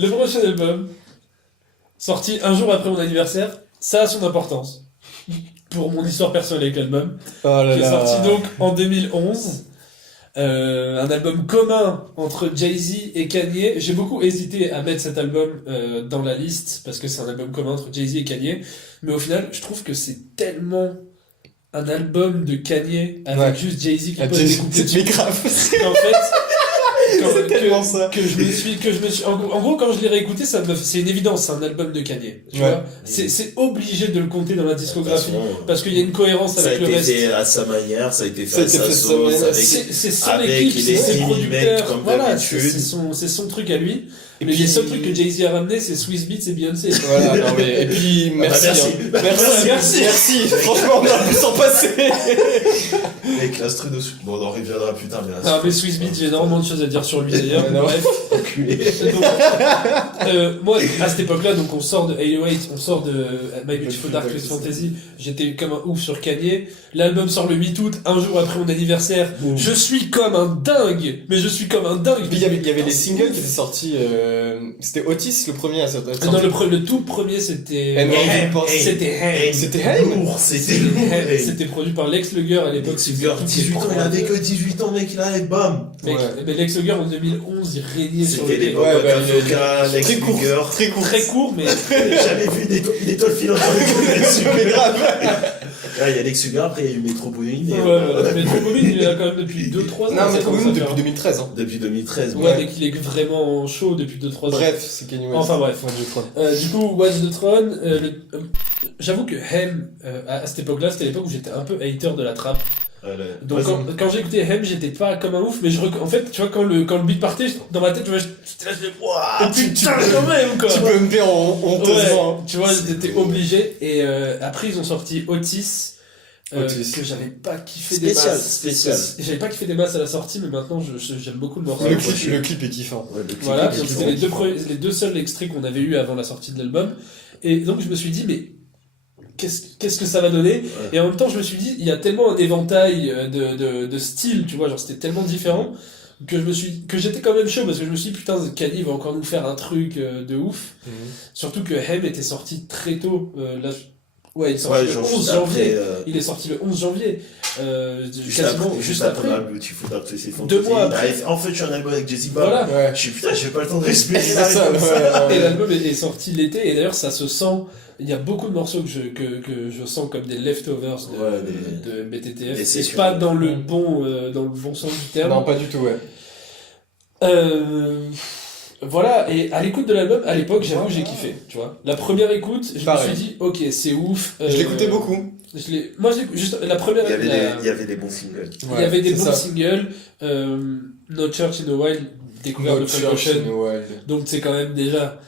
Le prochain album, sorti un jour après mon anniversaire, ça a son importance. Pour mon histoire personnelle avec l'album. Oh là Qui est là. sorti donc en 2011. Un album commun entre Jay-Z et Kanye. J'ai beaucoup hésité à mettre cet album dans la liste parce que c'est un album commun entre Jay-Z et Kanye. Mais au final, je trouve que c'est tellement un album de Kanye avec Ouais. juste Jay-Z qui Ah, pose des couplets c'est dessus. grave. En fait, C'est tellement ça. que je me suis en gros quand je l'ai réécouté c'est une évidence, c'est un album de Kanye, tu Ouais. vois, c'est obligé de le compter dans la discographie De toute façon, parce qu'il y a une cohérence ça a avec le été reste. fait à sa manière, ça a été Ça fait a à été sa fait sauce, sa- avec, C'est son avec équipe, les c'est ses 10 producteurs, comme voilà, d'habitude. c'est son truc à lui. Et Mais puis- les seuls trucs que Jay-Z a ramené, c'est Swiss Beats et Beyoncé. Voilà, non mais, et puis merci, merci. hein. merci, franchement on aurait pu s'en passer. Avec l'instru dessus. Bon, on en reviendra plus tard, mais là, Ah mais Swiss Beats, j'ai énormément de choses à dire sur lui d'ailleurs. Ouais, non. Bref. enculé. Donc, moi, à cette époque-là, donc on sort de 808, on sort de My Beautiful Dark Twisted Fantasy, j'étais comme un ouf sur Kanye. L'album sort le 8 août, un jour après mon anniversaire. Boum. Je suis comme un dingue, mais je suis comme un dingue. Et puis il y avait les singles qui étaient sortis, c'était Otis le premier à sortir. Non, le tout premier, c'était... And Hey, Hey, C'était Hey. C'était Haim. Lourd, c'était C'était produit par Lex Luger à l'époque. Lex Luger, 18 ans, il avait que 18 ans, mec, là, et bam. Mec, Ouais. mais Lex Luger en 2011, il régnait sur C'était le l'époque Ouais, bah, d'Avocat, Lex très court, Luger. très court. très court, mais J'ai jamais vu une étoile filante avec Super grave. Là, il y a Lex Luger, après il y a eu Metro Boomin. ouais, voilà. Mais Metropolis, il est là quand même depuis 2-3 ans. Non mais ça commence à depuis faire. 2013 hein. Depuis 2013. Ouais, dès qu'il est vraiment chaud depuis 2-3 ans. Bref, c'est Kanye West. Enfin bref. Ouais, je crois. Du coup, Watch the Throne, j'avoue que Hem, à cette époque-là, c'était l'époque où j'étais un peu hater de la trappe. Donc quand j'écoutais Hem, j'étais pas comme un ouf, mais en fait, tu vois, quand le beat partait, dans ma tête, tu vois, j'étais là, je me Waouh, putain, quand même, quoi. Tu peux me faire honteusement. Ouais, tu vois, j'étais obligé. Et après, ils ont sorti Otis. Otis. Que j'avais pas kiffé des Spécial, masses. spécial. J'avais pas kiffé des masses à la sortie, mais maintenant j'aime beaucoup le morceau. Le clip est kiffant. Ouais, le clip Voilà, est donc kiffant. c'était les deux seuls extraits qu'on avait eu avant la sortie de l'album. Et donc je me suis dit, mais qu'est-ce que ça va donner? Ouais. Et en même temps, je me suis dit, il y a tellement un éventail de styles, tu vois, genre c'était tellement différent que j'étais quand même chaud parce que je me suis dit, putain, Kanye va encore nous faire un truc de ouf. Surtout que Hem était sorti très tôt. Ouais, il est sorti Ouais, le genre 11 juste janvier. après, Il est sorti le 11 janvier. Quasiment juste après. Beautiful Dark Twisted Fantasy. 2 mois après. En fait, je suis un album avec Jesse Ball. Voilà. Ouais. Je suis putain, j'ai pas le temps de respirer. C'est ça, comme ça. Et l'album est sorti l'été, et d'ailleurs ça se sent. Il y a beaucoup de morceaux que je sens comme des leftovers Ouais, de BTTF. des Et sessions. pas dans le bon sens du terme. Non, pas du tout, ouais. Voilà, et à l'écoute de l'album, à l'époque, j'avoue, j'ai kiffé, tu vois. La première écoute, je Pareil. me suis dit, ok, c'est ouf. Je l'écoutais beaucoup. Moi, juste la première. Il y avait des bons singles. Il y avait des c'est bons ça. singles. No Church in the Wild, découvert No de Frank Church Ocean. in the Wild. Donc c'est quand même déjà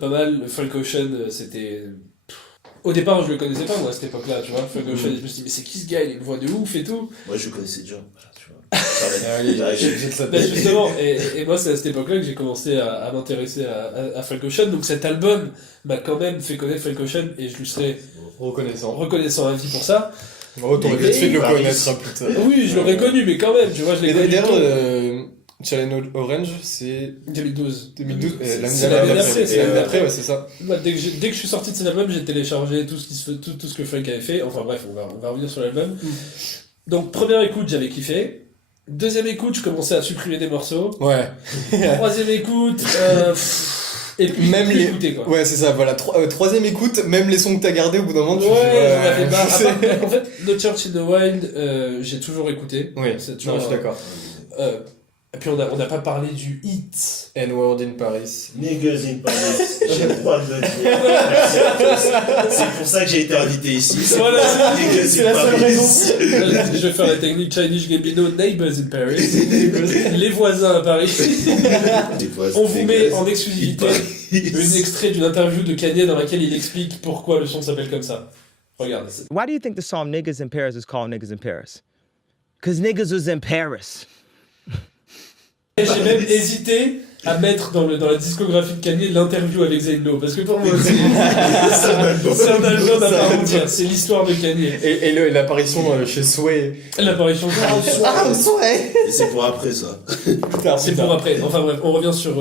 pas mal. Frank Ocean, c'était... Au départ, je le connaissais pas, moi, à cette époque-là, tu vois. Frank Ocean, je me suis dit, mais c'est qui ce gars? Il a une voix de ouf et tout. Moi, je connaissais déjà. Voilà, tu vois. J'ai de sa Ben tête. justement, et moi, c'est à cette époque-là que j'ai commencé à m'intéresser à Frank Ocean. Donc cet album m'a quand même fait connaître Frank Ocean et je lui serais Reconnaissant. reconnaissant à vie pour ça. Oh, t'aurais vite fait de le Paris. connaître, hein, putain. Oui, je l'aurais connu, mais quand même, tu vois, je l'ai Et connu. d'ailleurs, Challenge Orange, c'est 2012. 2012, l'année C'est l'année d'après. d'après, C'est l'année d'après, ouais, c'est ça. Moi, dès que je suis sorti de cet album, j'ai téléchargé tout ce que Frank avait fait. Enfin bref, on va revenir sur l'album. Donc première écoute, j'avais kiffé. Deuxième écoute, je commençais à supprimer des morceaux. Ouais. Troisième écoute, et puis Même plus les- écouter, quoi. Ouais, c'est ça, voilà. Troisième écoute, même les sons que t'as gardés au bout d'un moment, tu Ouais, fais, j'en avais marre. c'est- À part- En fait, No Church in the Wild, j'ai toujours écouté. Oui, C'est, tu non, vois, je suis d'accord. Et puis on n'a pas parlé du hit. N-Word in Paris. Niggas in Paris. J'ai le droit de le dire. Merci à tous. C'est pour ça que j'ai été invité ici. Voilà, Niggas c'est in la seule Paris. raison. Je vais faire la technique Chinese Gambino, Neighbors in Paris. Les voisins à Paris. Des fois, On vous c'est met Niggas en in exclusivité Paris. un extrait d'une interview de Kanye dans laquelle il explique pourquoi le son s'appelle comme ça. Regarde. Why do you think the song Niggas in Paris is called Niggas in Paris? Because niggas was in Paris. Et j'ai même hésité à mettre dans la discographie de Kanye l'interview avec Zayn Lowe. Parce que pour moi, c'est un album à part entière. C'est l'histoire de Kanye. Et l'apparition chez Sway. L'apparition de Sway. Et c'est pour après ça. C'est pour après. Enfin bref, on revient sur...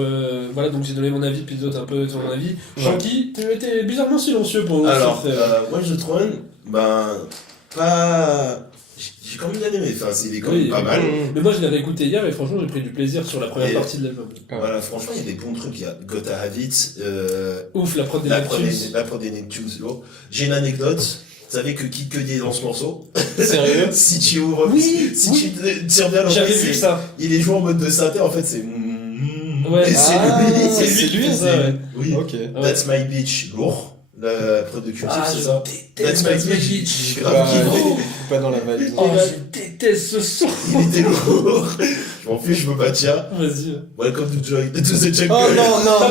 voilà, donc j'ai donné mon avis, puis d'autres un peu ton avis. Shanky, tu étais bizarrement silencieux pour... Alors, moi je trouve, pas... J'ai quand même bien aimé, enfin c'est quand même pas mal. Mais moi je l'ai réécouté hier et franchement j'ai pris du plaisir sur la première partie de l'album. Voilà, franchement il y a des bons trucs, il y a Gotta Have It, Ouf, la prod des Neptunes, lourd. J'ai une anecdote, vous savez que Kid Cudi est dans ce morceau. Sérieux? Si tu ouvres, si tu tires bien j'avais vu ça. Il est joué en mode de synthé, en fait c'est... Ouais, et c'est lui, ça, ouais. Oui, ok. That's My Bitch, lourd. La prod de Q-Tip, c'est ça. That's My Bitch. Grave Pas dans la valise. Oh, je déteste ce son. Il était lourd. Je m'en fiche, je me bats. Vas-y. Welcome to the jungle. Oh non,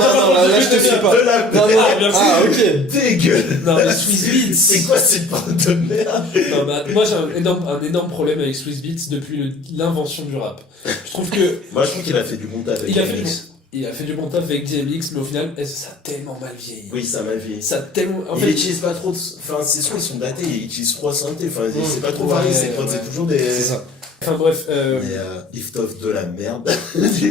là je te suis pas. De la merci. ok. Dégueule. Non, mais Swiss Beats. C'est quoi cette bande de merde? Non, bah, moi j'ai un énorme problème avec Swiss Beats depuis l'invention du rap. Je trouve que. Moi je trouve qu'il a fait du bon taf avec Il a fait du bon taf avec DMX, mais au final, ça a tellement mal vieilli. Oui, ça m'a vieilli. Ça a tellement. En il fait, utilise pas trop de. Enfin, ses sons ils sont datés, il utilise trop synthé. Enfin, c'est pas trop ouais, varié, ses prods, c'est toujours des. C'est ça. enfin bref. Mais Lift Off de la merde.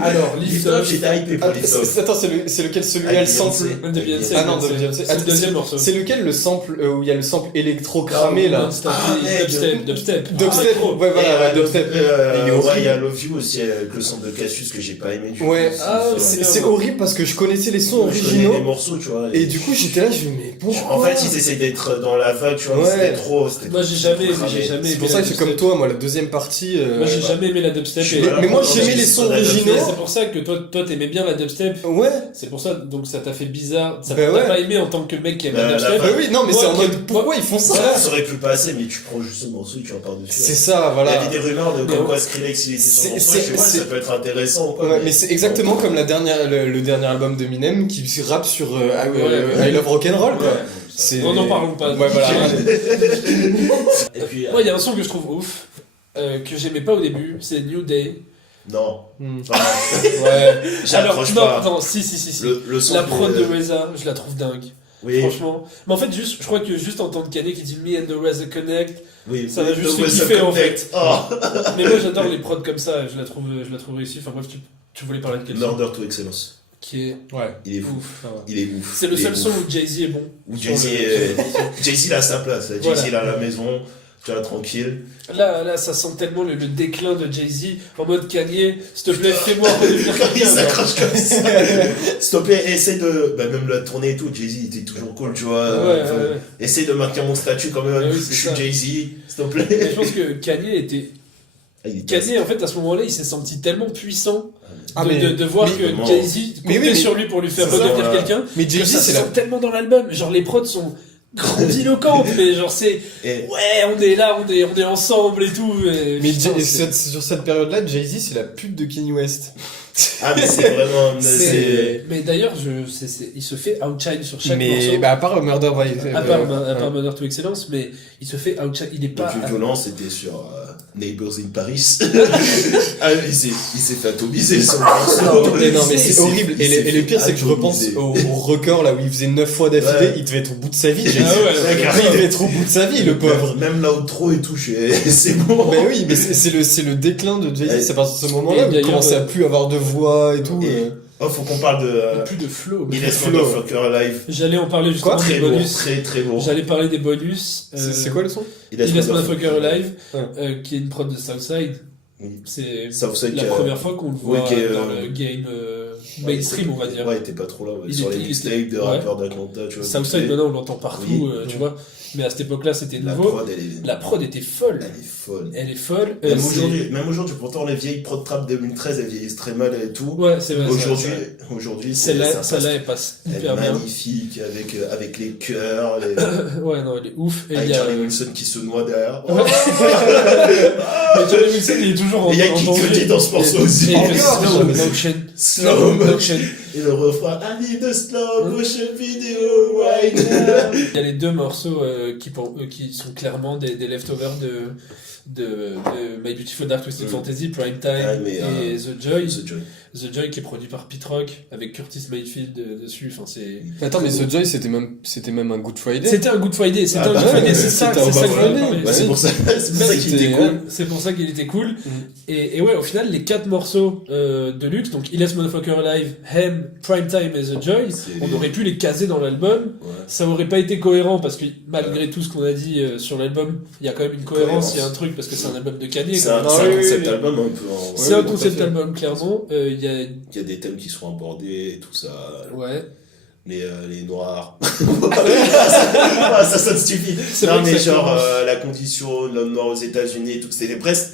Alors, Lift Off. J'étais hypé pour Lift Off. Attends, c'est lequel celui où il y a le sample? De Beyoncé. Ah non, de Beyoncé. C'est le deuxième morceau. C'est lequel le sample où il y a le sample électro cramé là? Dubstep. Dubstep, ouais, voilà, dubstep. Il est Ouais, il y a horrible. Love You aussi avec le sample de Cassius que j'ai pas aimé. Ouais, c'est c'est horrible parce que je connaissais les sons Je connais les originaux. morceaux, tu vois. Et du coup, j'étais là, je me dis, mais pourquoi? En fait, ils essaient d'être dans la vague, tu vois, Ouais. c'était trop. Moi j'ai jamais C'est pour ça que je suis comme toi, moi, la deuxième partie. Moi j'ai jamais aimé la dubstep. Mais moi, j'aimais les sons originaux. C'est pour ça que toi t'aimais bien la dubstep. Ouais. C'est pour ça, donc ça t'a fait bizarre. Ça Bah t'a ouais. pas aimé en tant que mec qui aime Bah, la dubstep. Bah oui, non, mais Moi, c'est en mode, moi- pourquoi ils font ça? Ça aurait pu passer, mais tu prends juste ce morceau et tu en parles dessus. C'est ça, Il y voilà. avait des rumeurs de Mais comme quoi Skrillex il était sur le morceau, je sais pas, c'est- ça peut être intéressant ou quoi. Ouais, mais c'est exactement comme le dernier album de Eminem qui rappe sur Ouais. I Love Rock'n'Roll, quoi. Ouais. C'est... On n'en parlons pas. Ouais, voilà. Et puis, Moi il y a un son que je trouve ouf, que j'aimais pas au début, c'est New Day. non. Hmm. Enfin, Ouais. j'accroche Alors, pas. non, si. Le son La que- prod de RZA, je la trouve dingue. Oui, Franchement. Mais en fait, juste, je crois que juste entendre Kanye qui dit Me and the RZA Connect, oui. ça m'a juste The fait West kiffer, en Connect. Oh. mais moi j'adore les prods comme ça, je la trouve réussie. Enfin bref, tu voulais parler de quel son L'Order to Excellence. qui est Ouais. Il est fou. ouf. Il est ouf. C'est le Il est seul ouf. son où Jay-Z est bon. Où Sur Jay-Z le- Jay-Z il a sa place. Jay-Z Voilà. il a la maison. Tu vois, tranquille. Là, ça sent tellement le déclin de Jay-Z en mode Kanye, s'il te plaît, fais-moi redevenir Quand il quelqu'un. s'accroche comme ça. S'il te plaît, essaie de. Bah, même la tournée et tout, Jay-Z il était toujours cool, tu vois. Ouais, Enfin, ouais. Essaie de maintenir mon statut quand même. Ouais, oui, je c'est suis ça. Jay-Z, s'il te plaît. Mais je pense que Kanye était. Ah, il est Kanye, en fait, à ce moment-là, il s'est senti tellement puissant Ah, de voir mais que comment Jay-Z Mais comptait oui, sur lui pour lui faire c'est ça, redevenir voilà. quelqu'un. Mais Que Jay-Z, ça c'est se la... sent tellement dans l'album. Genre, les prods sont grandiloquentes, mais genre, c'est. Et- Ouais, on est là, on est ensemble et tout. Et Mais putain, sur cette période-là, Jay-Z, c'est la pute de Kanye West. Ah, mais c'est vraiment. C'est. Mais d'ailleurs, il se fait outshine sur chaque Mais morceau. bah, à part Murder by... À part Mother to Excellence, mais il se fait outshine. Il est Le pas. plus violent, c'était sur Neighbors in Paris. Ah, il s'est fait atomiser son morceau. Mais non, mais Il c'est s'est- horrible. il Et s'est le pire, c'est que je repense atomiser. au record là où il faisait 9 fois d'affilée. Ouais. Il devait être au bout de sa vie, Jay-Z. Ah ouais, carrément. Il devait être au bout de sa vie, le pauvre. Même l'outro et tout, c'est bon. Ben oui, mais c'est le déclin de Jay-Z. Ouais. C'est à partir de ce moment-là Et où il d'ailleurs, commençait à plus avoir de voix et tout. Et- Oh, faut qu'on parle de. Plus de flow. Il est Flow. Motherfucker Alive. J'allais en parler justement Très des lourd, bonus. très lourd. J'allais parler des bonus. C'est quoi le son? Il Laisse Motherfucker Alive, Ouais. qui est une prod de Southside. Oui. C'est Southside la qui a- première fois qu'on le voit Oui, qui est, dans le game mainstream, on va dire. Ouais, il était pas trop là. Ouais. Il Sur était- les il mixtapes était- de ouais. rappeurs d'Atlanta, tu vois. Southside, maintenant, on l'entend partout, Oui. tu vois. Mais à cette époque-là, c'était La nouveau. prod, elle est. La prod était folle. Elle est folle. Elle est folle. Même c'est- aujourd'hui, pourtant les vieilles prod trap 2013, elles vieillissent très mal et tout. Ouais, c'est vrai. Aujourd'hui, Celle-là, ça elle passe elle hyper est bien. magnifique avec les chœurs, Ouais, non, elle est ouf. Et il avec y a. Charlie Wilson qui se noie derrière. Ouais. Mais Charlie Wilson, il est toujours en Et il y a Kid danger. Cudi dans ce morceau Et aussi. il fait Encore. slow motion. Slow motion. Et le refrain, I need a slow motion video right now. Il y a les deux morceaux qui sont clairement des leftovers de My Beautiful Dark Twisted Fantasy, Prime Time et The Joy. The Joy qui est produit par Pete Rock avec Curtis Mayfield dessus. Enfin, c'est... Attends, mais The Joy c'était même un Good Friday. C'était un Good Friday, c'est ça que je voulais parler. C'est pour ça qu'il était cool. C'est pour ça qu'il était cool. Et ouais, au final, les 4 morceaux de luxe, donc Illest Motherfucker Alive, Hem, Prime Time et The Joy, on aurait pu les caser dans l'album. Ouais. Ça aurait pas été cohérent parce que malgré tout ce qu'on a dit sur l'album, il y a quand même une cohérence, il y a un truc parce que c'est un album de Kanye. C'est un concept album un peu. C'est un concept album, clairement. Il y a des thèmes qui sont abordés et tout ça. Ouais. Les noirs. Ça sonne stupide. Non, mais genre, la condition de l'homme noir aux États-Unis et tout, c'était presque.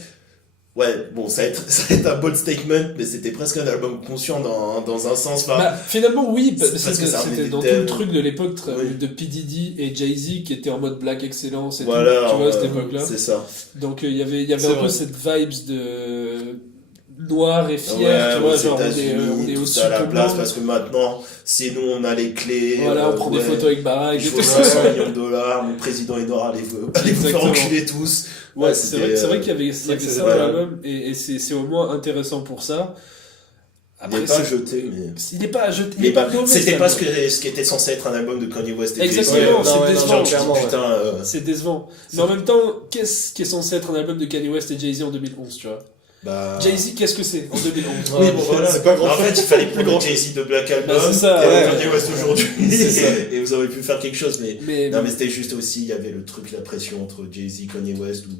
Ouais, bon, ça va être un bold statement, mais c'était presque un album conscient dans un sens. Enfin, finalement, oui, parce que c'était dans tout le truc de l'époque de P. Diddy et Jay-Z qui étaient en mode Black Excellence et voilà, tout, tu vois, à cette époque-là. C'est ça. Donc, il y avait un peu cette vibes de noir et fier, tu vois, genre on est au-dessus à la place parce que maintenant, c'est nous, on a les clés. Voilà, on prend des photos avec Barack et tout ça. 500 millions de dollars, mon président est noir, allez vous faire enculer tous. Ouais, c'est vrai qu'il y avait ça dans l'album, et c'est au moins intéressant pour ça. Après, il n'est pas jeté, mais. Il n'est pas à jeter. C'était pas ce qui était censé être un album de Kanye West. Exactement, c'est décevant. Putain, c'est décevant. Mais en même temps, qu'est-ce qui est censé être un album de Kanye West et Jay-Z en 2011, tu vois? Jay-Z, qu'est-ce que c'est en 2011? Oui, bon, voilà. C'est pas grand. En fait, il fallait prendre Jay-Z de Black Album c'est ça, et Kanye West aujourd'hui. Et vous auriez pu faire quelque chose, mais non, mais c'était juste aussi, il y avait le truc, la pression entre Jay-Z, Kanye West ou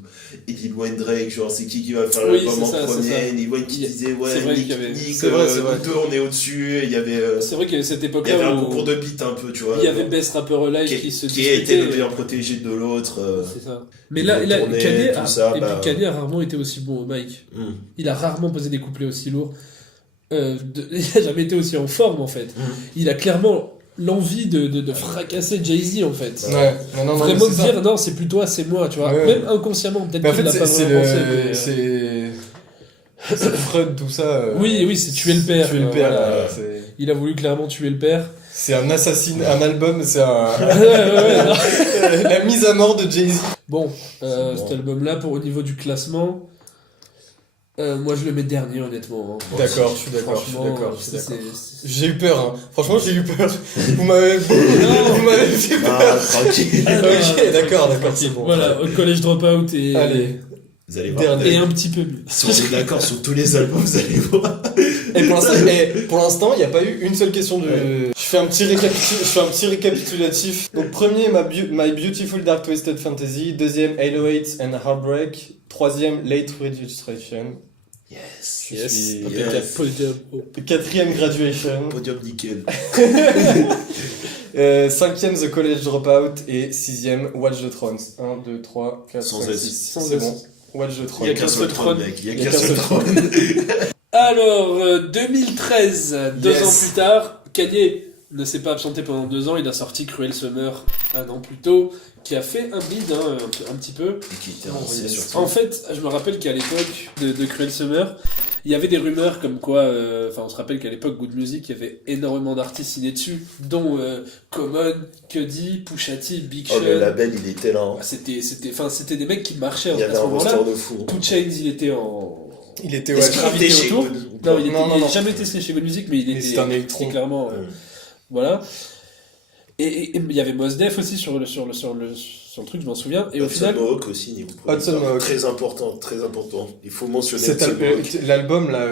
Lil Wayne Drake, genre c'est qui va faire l'album en premier. Lil Wayne qui disait Nick, nous deux on est au-dessus. Il y avait. C'est vrai qu'il y avait cette époque-là. Il y avait un concours de beat un peu, tu vois. Il y avait Best Rapper Alive qui était le meilleur protégé de l'autre. C'est ça. Mais là, Kanye a rarement été aussi bon au mic. Il a rarement posé des couplets aussi lourds. Il a jamais été aussi en forme en fait. Il a clairement l'envie de fracasser Jay-Z en fait. Ouais. Non, vraiment de dire non, c'est plus toi, c'est moi, tu vois. Même inconsciemment, peut-être qu'il l'a pas vraiment pensé. C'est Freud, tout ça. Oui, c'est tuer le père. Voilà. Il a voulu clairement tuer le père. C'est un assassinat, un album, c'est un. La mise à mort de Jay-Z. Bon, cet album-là, au niveau du classement. Moi je le mets dernier honnêtement. D'accord, je suis d'accord. J'ai eu peur, hein. Franchement j'ai eu peur. Vous m'avez fait peur. Tranquille. Ok, d'accord, c'est bon. Voilà, College Dropout et... Allez. Vous allez voir. Et un petit peu mieux. Si on est d'accord sur tous les albums, vous allez voir. Et pour l'instant, il n'y a pas eu une seule question de... Je fais un petit récapitulatif. Donc premier, My Beautiful Dark Twisted Fantasy. Deuxième, 808 and Heartbreak. Troisième, Late Registration. Yes. Podium. Quatrième, Graduation. Podium nickel. Cinquième, The College Dropout. Et sixième, Watch the Thrones. 1, 2, 3, 4, 5, 6. C'est bon. Watch the Throne. Il y a qu'un seul trône, mec. Il y a qu'un seul trône. Alors, 2013, 2 ans plus tard, Kanye ne s'est pas absenté pendant 2 ans, il a sorti Cruel Summer 1 an plus tôt, qui a fait un bid un petit peu. En fait, je me rappelle qu'à l'époque de Cruel Summer, il y avait des rumeurs comme quoi, on se rappelle qu'à l'époque Good Music, il y avait énormément d'artistes signés dessus, dont Common, Cudi, Pusha T, Big Sean. Oh, le label, il était là. C'était des mecs qui marchaient à ce moment-là. Il y avait un roster de fou. 2 Chainz, il était en... Il était chez Good. Non, il n'a jamais été signé chez Good Music, mais il était un électron. clairement... Voilà. Et il y avait Mos Def aussi sur le truc, je m'en souviens. Et au final, Mohawk aussi, niveau très important. Il faut mentionner l'album là.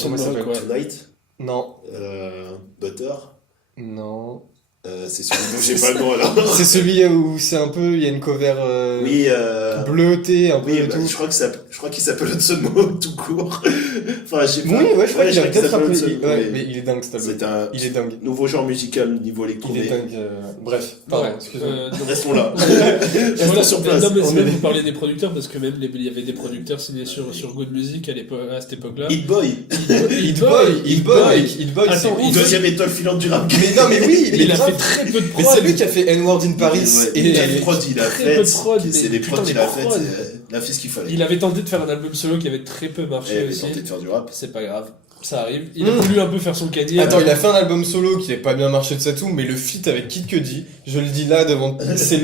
Comment ça s'appelle? Tonight. Non. Butter. Non. C'est celui dont j'ai pas le nom alors. C'est celui où c'est un peu, il y a une cover bleutée un peu et tout. Je crois qu'il s'appelle Hudson Mohawk tout court. Enfin, je sais pas. Oui, je crois qu'il a peut-être appelé. Mais il est dingue cet album. Il est dingue. Nouveau genre musical niveau électro. Il est dingue. Bref, pardon, excusez-moi. Restons là. Restons sur place. Non, mais c'est même vous parlez des producteurs parce que même il y avait des producteurs signés sur Good Music à cette époque-là. Hit Boy. Attends, deuxième étoile filante du rap. Mais non, mais oui, il a fait très peu de prod. Mais c'est lui qui a fait N-Word in Paris. Et les prods, il a fait. C'est des prods qu'il a fait. Il a fait ce qu'il fallait. Il avait tenté de faire un album solo qui avait très peu marché aussi. Il avait tenté de faire du rap. C'est pas grave. Ça arrive. Il a voulu un peu faire son Kanye. Attends, il a fait un album solo qui n'a pas bien marché de ça tout, mais le feat avec Kid Cudi, je le dis là devant, c'est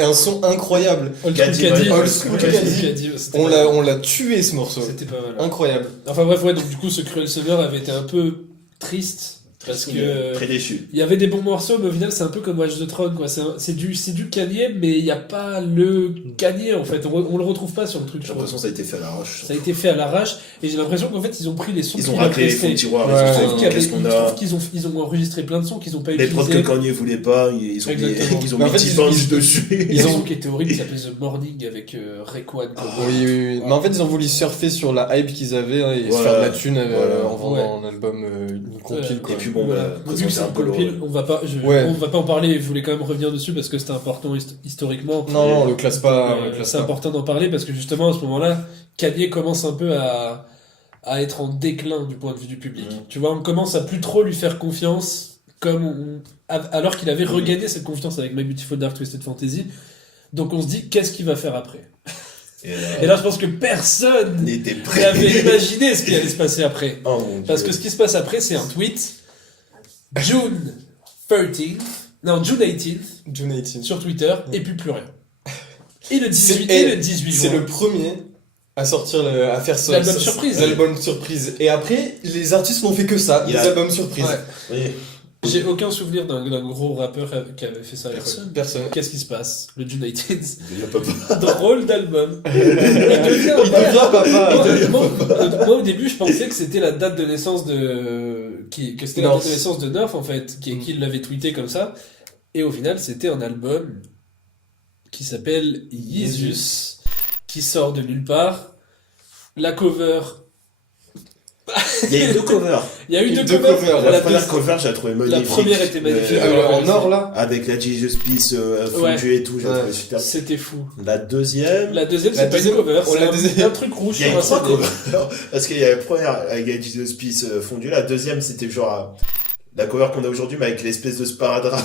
un son incroyable. Old School Caddy. On l'a tué ce morceau. C'était pas mal. Incroyable. Enfin bref, ouais, donc du coup, ce Cruel Summer avait été un peu triste. Parce que très déçu. Il y avait des bons morceaux, mais au final, c'est un peu comme Watch the Throne, quoi. C'est du Kanye, mais il n'y a pas le Kanye, en fait. On le retrouve pas sur le truc. J'ai l'impression que ça a été fait à l'arrache. Ça a été fait à l'arrache, et j'ai l'impression qu'en fait, ils ont pris les sons. Ils ont raclé les fonds de tiroir. Qu'est-ce qu'on a. Je trouve qu'ils ont enregistré plein de sons qu'ils ont pas utilisés. Les prods que Kanye voulait pas, ils ont mis 10 bandes dessus. Ils ont qui était horrible, qui s'appelait The Morning avec Rayquan. Oui. Mais en fait, ils ont voulu surfer sur la hype qu'ils avaient et se faire de la thune en vendant un album, une compile, quoi. Et puis bon, c'est un compile, on va pas en parler, je voulais quand même revenir dessus parce que c'était important historiquement. Non, on le classe pas. C'est important d'en parler parce que justement à ce moment-là, Kanye commence un peu à être en déclin du point de vue du public. Tu vois, on commence à plus trop lui faire confiance alors qu'il avait regagné cette confiance avec My Beautiful Dark Twisted Fantasy. Donc on se dit, qu'est-ce qu'il va faire après ? Et là, je pense que personne n'avait imaginé ce qui allait se passer après. Parce que ce qui se passe après, c'est un tweet June 18th sur Twitter, et puis plus rien. Et le 18 juin. C'est le premier à sortir, à faire ça. L'album surprise. Et après, les artistes n'ont fait que ça, les albums surprises. Oui. J'ai aucun souvenir d'un gros rappeur qui avait fait ça. Personne. Qu'est-ce qui se passe ? Le United. Il drôle d'album. Il devient papa. Moi, au début, je pensais que c'était la date de naissance de Nerf, en fait, qui l'avait tweeté comme ça. Et au final, c'était un album qui s'appelle Yeezus, qui sort de nulle part. La cover. Il y a eu 2 covers. Il y a eu deux covers. La première cover, j'ai trouvé magnifique. La première était magnifique. En or, là. Avec la Jesus Peace fondue et tout, j'ai trouvé super. C'était fou. La deuxième, c'est pas une cover, c'est un truc rouge. Il y a eu 3 covers. Parce qu'il y a la première avec la Jesus Peace fondue. La deuxième, c'était genre la cover qu'on a aujourd'hui, mais avec l'espèce de sparadrap.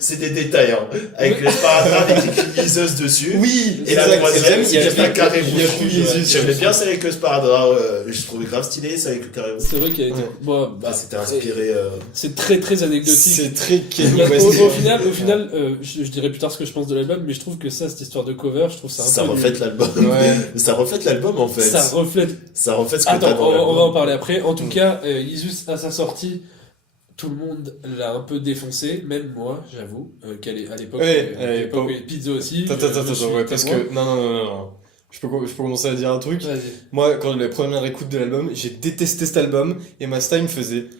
C'est des détails, hein. Avec le sparadrap avec écrit Jesus dessus. Oui. Et la troisième, il y a un carré rouge. Jesus. J'aimais bien celle avec le sparadrap. Je trouvais grave stylé, ça avec le carré rouge. C'est vrai qu'il y a été. C'était inspiré. C'est très très anecdotique. C'est très Kanye West. West. Au final, je dirai plus tard ce que je pense de l'album, mais je trouve que cette histoire de cover, je trouve ça un peu. Ça reflète l'album. Ça reflète l'album, en fait. Ça reflète ce que t'as dans l'album. On va en parler après. En tout cas, Yeezus, à sa sortie, tout le monde l'a un peu défoncé, même moi, j'avoue, à l'époque, Pizzo aussi. Attends, parce que, non. Je peux commencer à dire un truc. Vas-y. Moi, quand la première écoute de l'album, j'ai détesté cet album, et Masta, il me faisait,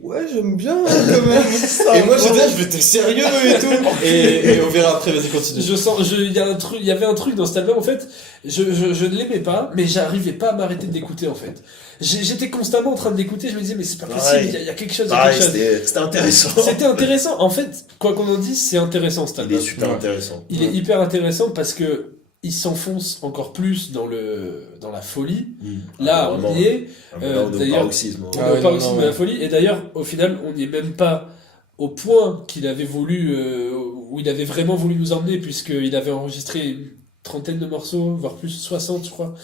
ouais, j'aime bien, quand même. Et moi, j'étais là, t'es sérieux, et tout. Et on verra après, vas-y, continue. Il y avait un truc dans cet album, en fait, je ne l'aimais pas, mais j'arrivais pas à m'arrêter de l'écouter, en fait. J'étais constamment en train de l'écouter, je me disais, mais c'est pas possible, il y a quelque chose, C'était intéressant. C'était intéressant. En fait, quoi qu'on en dise, c'est intéressant, cet album. Il est super intéressant. Il est hyper intéressant parce que il s'enfonce encore plus dans la folie. Là, on y est. On est au paroxysme. Au paroxysme de la folie. Et d'ailleurs, au final, on n'y est même pas au point qu'il avait voulu, où il avait vraiment voulu nous emmener, puisqu'il avait enregistré une trentaine de morceaux, voire plus, 60, je crois.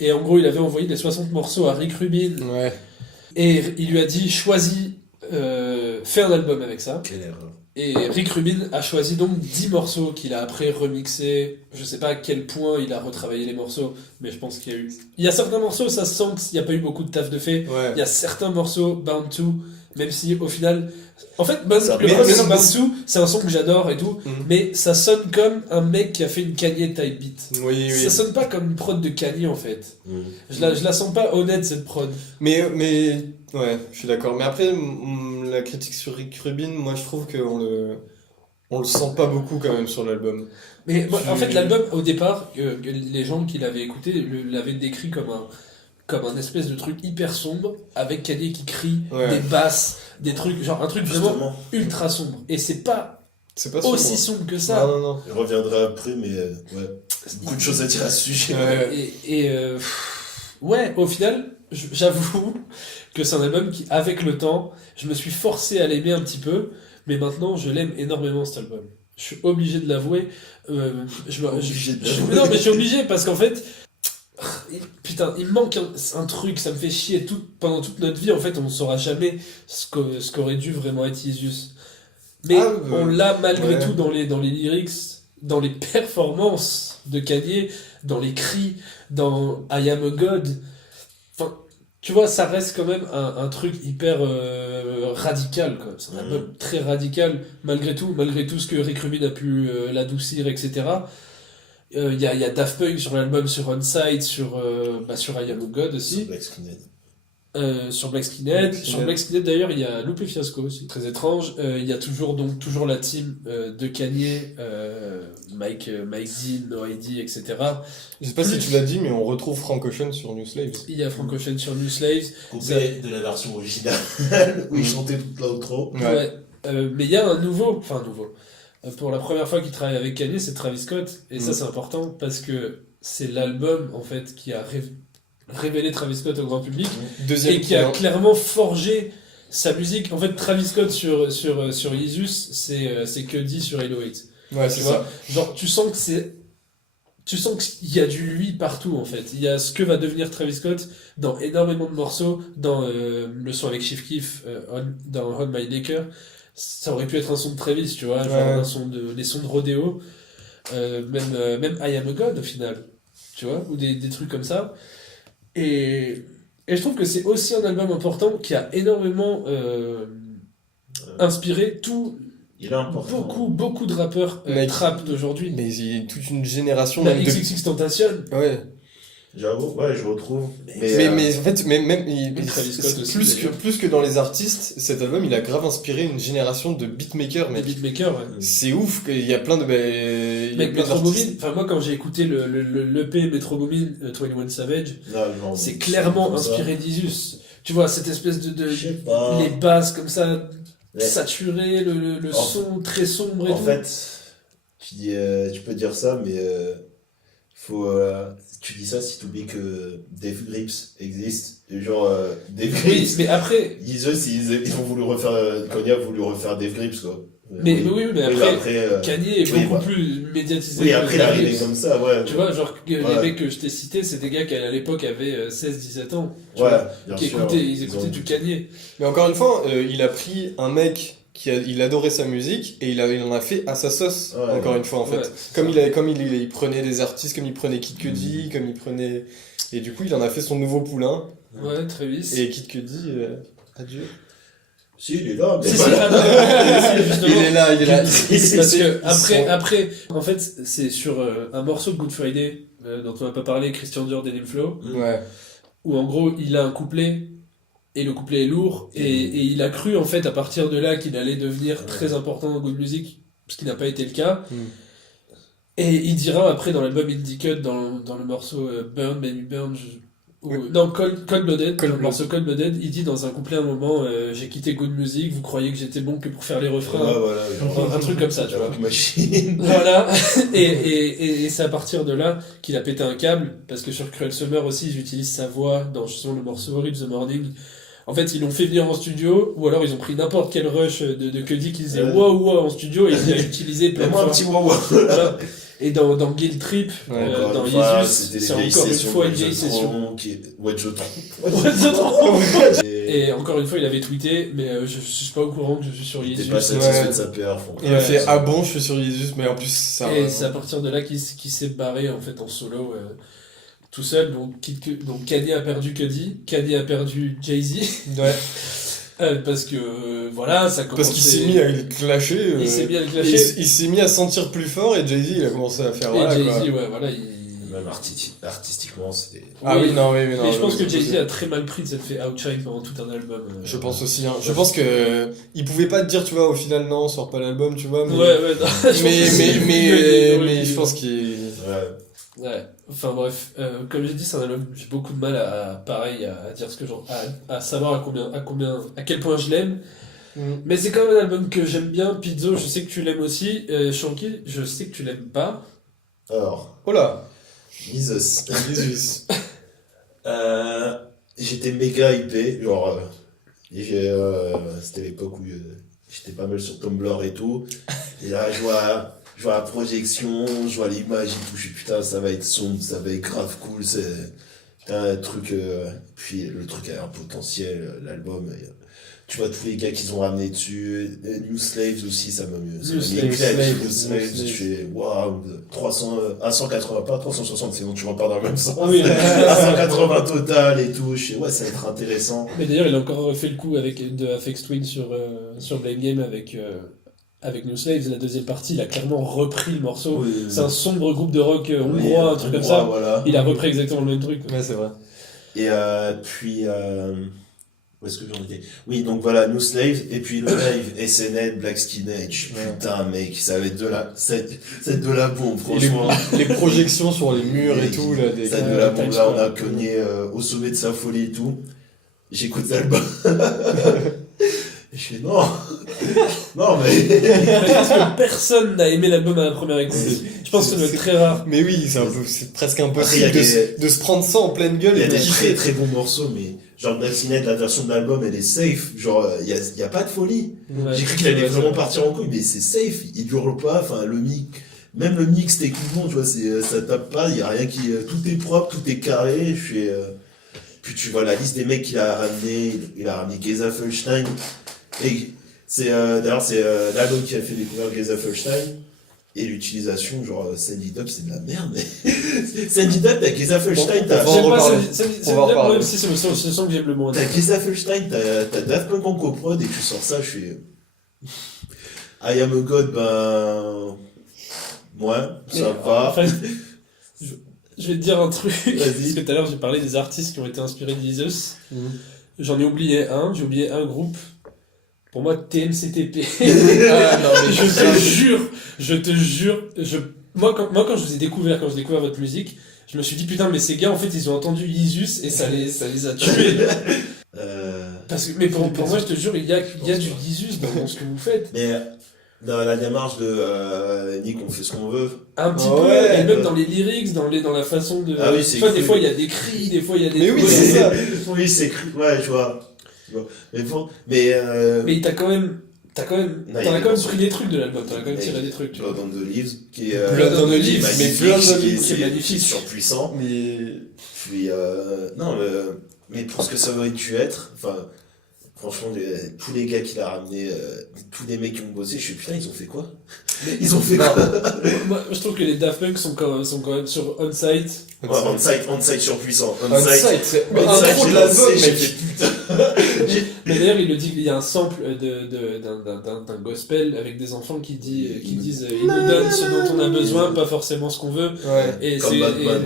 Et en gros, il avait envoyé les 60 morceaux à Rick Rubin. Ouais. Et il lui a dit, choisis, fais un album avec ça. Quelle erreur. Et Rick Rubin a choisi donc 10 morceaux qu'il a après remixés. Je sais pas à quel point il a retravaillé les morceaux, mais je pense qu'il y a eu... Il y a certains morceaux, ça se sent qu'il n'y a pas eu beaucoup de taf de fait. Ouais. Il y a certains morceaux, Bound To, même si au final... En fait, le premier Bound To, c'est un son que j'adore et tout, mais ça sonne comme un mec qui a fait une Kanye type beat. Oui. Ça sonne pas comme une prod de Kanye en fait. Je la sens pas honnête cette prod. Mais ouais, je suis d'accord. Mais après, la critique sur Rick Rubin, moi je trouve qu'on le sent pas beaucoup quand même sur l'album. Mais en fait, l'album, au départ, les gens qui l'avaient écouté l'avaient décrit comme un espèce de truc hyper sombre, avec Kanye qui crie, des basses, des trucs, genre un truc vraiment ultra sombre. Et c'est pas aussi sombre que ça. Non. Je reviendrai après, mais beaucoup de choses à dire à ce sujet. Ouais, au final, j'avoue que c'est un album qui, avec le temps, je me suis forcé à l'aimer un petit peu, mais maintenant je l'aime énormément cet album. Je suis obligé de l'avouer. Non, mais je suis obligé parce qu'en fait, Putain, il me manque un truc, ça me fait chier. Pendant toute notre vie, en fait, on ne saura jamais ce qu'aurait dû vraiment être Yeezus. Mais on l'a malgré tout dans les lyrics, dans les performances de Kanye, dans les cris, dans I Am a God. Enfin, tu vois, ça reste quand même un truc hyper radical, quoi. C'est un album très radical, malgré tout ce que Rick Rubin a pu l'adoucir, etc. Il y a Daft Punk sur l'album, sur On-Site, sur I Am a God aussi. Sur Black Skinhead. Sur Black Skinhead d'ailleurs, il y a Lupe Fiasco aussi, très étrange. Il y a toujours la team de Kanye, Mike D, No ID, etc. Je sais pas si tu l'as dit, mais on retrouve Frank Ocean sur New Slaves. Il y a Frank Ocean sur New Slaves. Coupé de la version originale où il chantait toute l'outro. Ouais. Mais il y a un nouveau. Pour la première fois qu'il travaille avec Kanye, c'est Travis Scott. Et ça, c'est important parce que c'est l'album en fait qui a révélé Travis Scott au grand public et qui a clairement forgé sa musique. En fait, Travis Scott sur Yeezus, c'est que dit sur Halo 8. Ouais, c'est ça. Genre, tu sens qu'il y a du lui partout en fait. Il y a ce que va devenir Travis Scott dans énormément de morceaux, dans le son avec Chief Keef, dans On My Liquor. Ça aurait pu être un son de Travis, tu vois, genre les sons de Rodeo, même I Am a God au final, tu vois, ou des trucs comme ça. Et je trouve que c'est aussi un album important qui a énormément inspiré beaucoup de rappeurs trap d'aujourd'hui. Mais il y a toute une génération de XXXTentacion. Ouais. J'avoue, ouais, je retrouve. Mais en fait, même Travis Scott aussi, plus que dans les artistes, cet album, il a grave inspiré une génération de beatmakers. Ouais. C'est ouf qu'il y a plein de. Metro Boomin, enfin moi quand j'ai écouté l'EP Metro Boomin 21 Savage, c'est clairement inspiré d'Yeezus. Tu vois, cette espèce de les basses comme ça, saturées, le son très sombre et tout. En fait, tu peux dire ça, mais tu dis ça si tu oublies que Dave Grips existe. Genre, Dave Grips. Oui, mais après. Ils ont voulu refaire. Kanye a voulu refaire Dave Grips, quoi. Mais après Kanye est beaucoup plus médiatisé. Oui, après il est arrivé comme ça, ouais. Tu vois, genre, les mecs que je t'ai cités, c'est des gars qui à l'époque avaient 16-17 ans. Ils écoutaient du Kanye. Mais encore une fois, il a pris un mec. Il adorait sa musique et il en a fait à sa sauce, encore une fois en fait. Comme il prenait des artistes, comme il prenait Kid Cudi, comme il prenait. Et du coup, il en a fait son nouveau poulain. Ouais, Travis. Et Kid Cudi, adieu. Si, il est là. Mais il est là. Parce que après, en fait, c'est sur un morceau de Good Friday dont on n'a pas parlé, Christian Dior, Denim Flow. Ouais. Où en gros, il a un couplet. Et le couplet est lourd, et il a cru en fait à partir de là qu'il allait devenir très important dans Good Music, ce qui n'a pas été le cas. Et il dira après dans l'album Indie Cut, dans le morceau Burn, Baby Burn, Cold Blooded, le morceau Cold Blooded, il dit dans un couplet à un moment j'ai quitté Good Music, vous croyez que j'étais bon que pour faire les refrains, un truc comme ça, tu vois. Machine. Voilà, et c'est à partir de là qu'il a pété un câble, parce que sur Cruel Summer aussi, j'utilise sa voix dans justement le morceau Rip the Morning. En fait, ils l'ont fait venir en studio, ou alors ils ont pris n'importe quel rush de Cudi qui disait wow en studio, et il a utilisé plein de fois. Un petit wow. Voilà. Et dans Guilt Trip, dans Yeezus, c'est encore une fois une vieille session. Ouais, je trompe. Et encore une fois, il avait tweeté, mais je suis pas au courant que je suis sur Yeezus. Il était pas satisfait de sa perf. Il a fait bon, je suis sur Yeezus, mais en plus ça. Et c'est à partir de là qu'il s'est barré en fait en solo. Tout seul, donc Kanye a perdu Cudi, Kanye a perdu Jay-Z. Ouais. Parce que voilà, ça commençait. Parce qu'il s'est mis à le clasher. Il s'est mis à se sentir plus fort et Jay-Z il a commencé à faire. Et Jay-Z, voilà. Même artistiquement, c'était. Ah oui, non, mais non. Et je pense que Jay-Z a très mal pris de s'être fait outshine pendant tout un album. Je pense aussi, hein. Je pense que il pouvait pas te dire, tu vois, au final, non, sort pas l'album, tu vois. Mais... Ouais, mais je pense qu'il. Ouais. Enfin bref, comme j'ai dit, c'est un album, j'ai beaucoup de mal à dire ce que à savoir à quel point je l'aime. Mais c'est quand même un album que j'aime bien. Pizzo, je sais que tu l'aimes aussi. Shanky, je sais que tu l'aimes pas. Alors. Oh là. Jesus. J'étais méga hypé, genre. C'était l'époque où j'étais pas mal sur Tumblr et tout. Et là, je je vois la projection, je vois l'image et tout, je suis putain, ça va être sombre, ça va être grave cool, c'est un truc, puis le truc a un potentiel, l'album, tu vois tous les gars qu'ils ont ramené dessus, New Slaves aussi, ça m'a mis New Slaves, je fais waouh, 300, à 180, pas 360, sinon tu repars dans le même sens, oui, à 180 total et tout, je fais ouais, ça va être intéressant. Mais d'ailleurs, il a encore fait le coup de Aphex Twin sur Blame Game avec New Slaves, la deuxième partie, il a clairement repris le morceau. Oui, c'est un sombre groupe de rock hongrois, un truc comme ça. Voilà. Il a repris exactement le même truc. Ouais, c'est vrai. Et puis, où est-ce que j'en étais? Oui, donc voilà, New Slave, et puis le live SNL, Black Skin Edge. Putain, mec, ça va être de la bombe, franchement. Les projections sur les murs et tout, là, ça va être de la bombe. Là, on a cogné au sommet de sa folie et tout. J'écoute l'album. Et je fais non, mais. Parce que personne n'a aimé l'album à la première écoute. Je pense que c'est très rare. Mais oui, c'est presque impossible de se prendre ça en pleine gueule. Il y a des très très bons morceaux, mais genre Black Skin, la version de l'album, elle est safe. Genre, il y a pas de folie. Ouais, j'ai cru qu'il allait vraiment partir en couille, mais c'est safe. Il hurle pas. Enfin, même le mix techniquement, tu vois, ça tape pas. Il y a rien qui, tout est propre, tout est carré. Puis tu vois la liste des mecs qu'il a ramené. Il a ramené Geza Felstein. Et d'ailleurs, c'est l'album qui a fait découvrir Geza Felstein. Et l'utilisation, genre, Sandy Dub, c'est de la merde. Sandy Dub, t'as Geza Felstein, t'as... J'aime pas Sandy Dub, même si c'est le son que j'aime le moins. T'as Geza Felstein, t'as Daft Punk en coprod, et tu sors ça, je suis... I Am a God, ben... Ouais, ça va. En fait, je vais te dire un truc. Vas-y. Parce que tout à l'heure, j'ai parlé des artistes qui ont été inspirés de Jesus. J'en ai oublié j'ai oublié un groupe. Pour moi, TMCTP. Je te jure, moi quand je vous ai découvert, quand j'ai découvert votre musique, je me suis dit putain, mais ces gars, en fait, ils ont entendu Jesus et ça les a tués. Mais pour moi, je te jure, il y a du Jesus dans ce que vous faites. Mais dans la démarche de Nick, on fait ce qu'on veut. Un petit peu, et même dans les lyrics, dans la façon de... Ah oui, c'est cool. Des fois, il y a des cris, des fois, il y a des... Mais oui, c'est ça. Oui, c'est cru. Ouais, je vois. Mais bon, Mais t'en as quand même pris des trucs de l'album, t'en as quand même tiré des trucs. Blood on the Leaves, qui est Blood on the Leaves, mais Blood on the Leaves, c'est magnifique, surpuissant. Mais Puis non, mais pour ce que ça aurait dû être, enfin, franchement, tous les gars qu'il a ramenés, tous les mecs qui ont bossé, je suis putain, ils ont fait quoi? Ils ont fait quoi? Moi, je trouve que les Daft Punk sont quand même sur On-Site. On-Site surpuissant. On-Site, c'est intro de l'album, mec. Mais d'ailleurs, il le dit, il y a un sample d'un gospel avec des enfants qui disent il nous donne ce dont on a besoin, pas forcément ce qu'on veut. Ouais. Et comme Batman.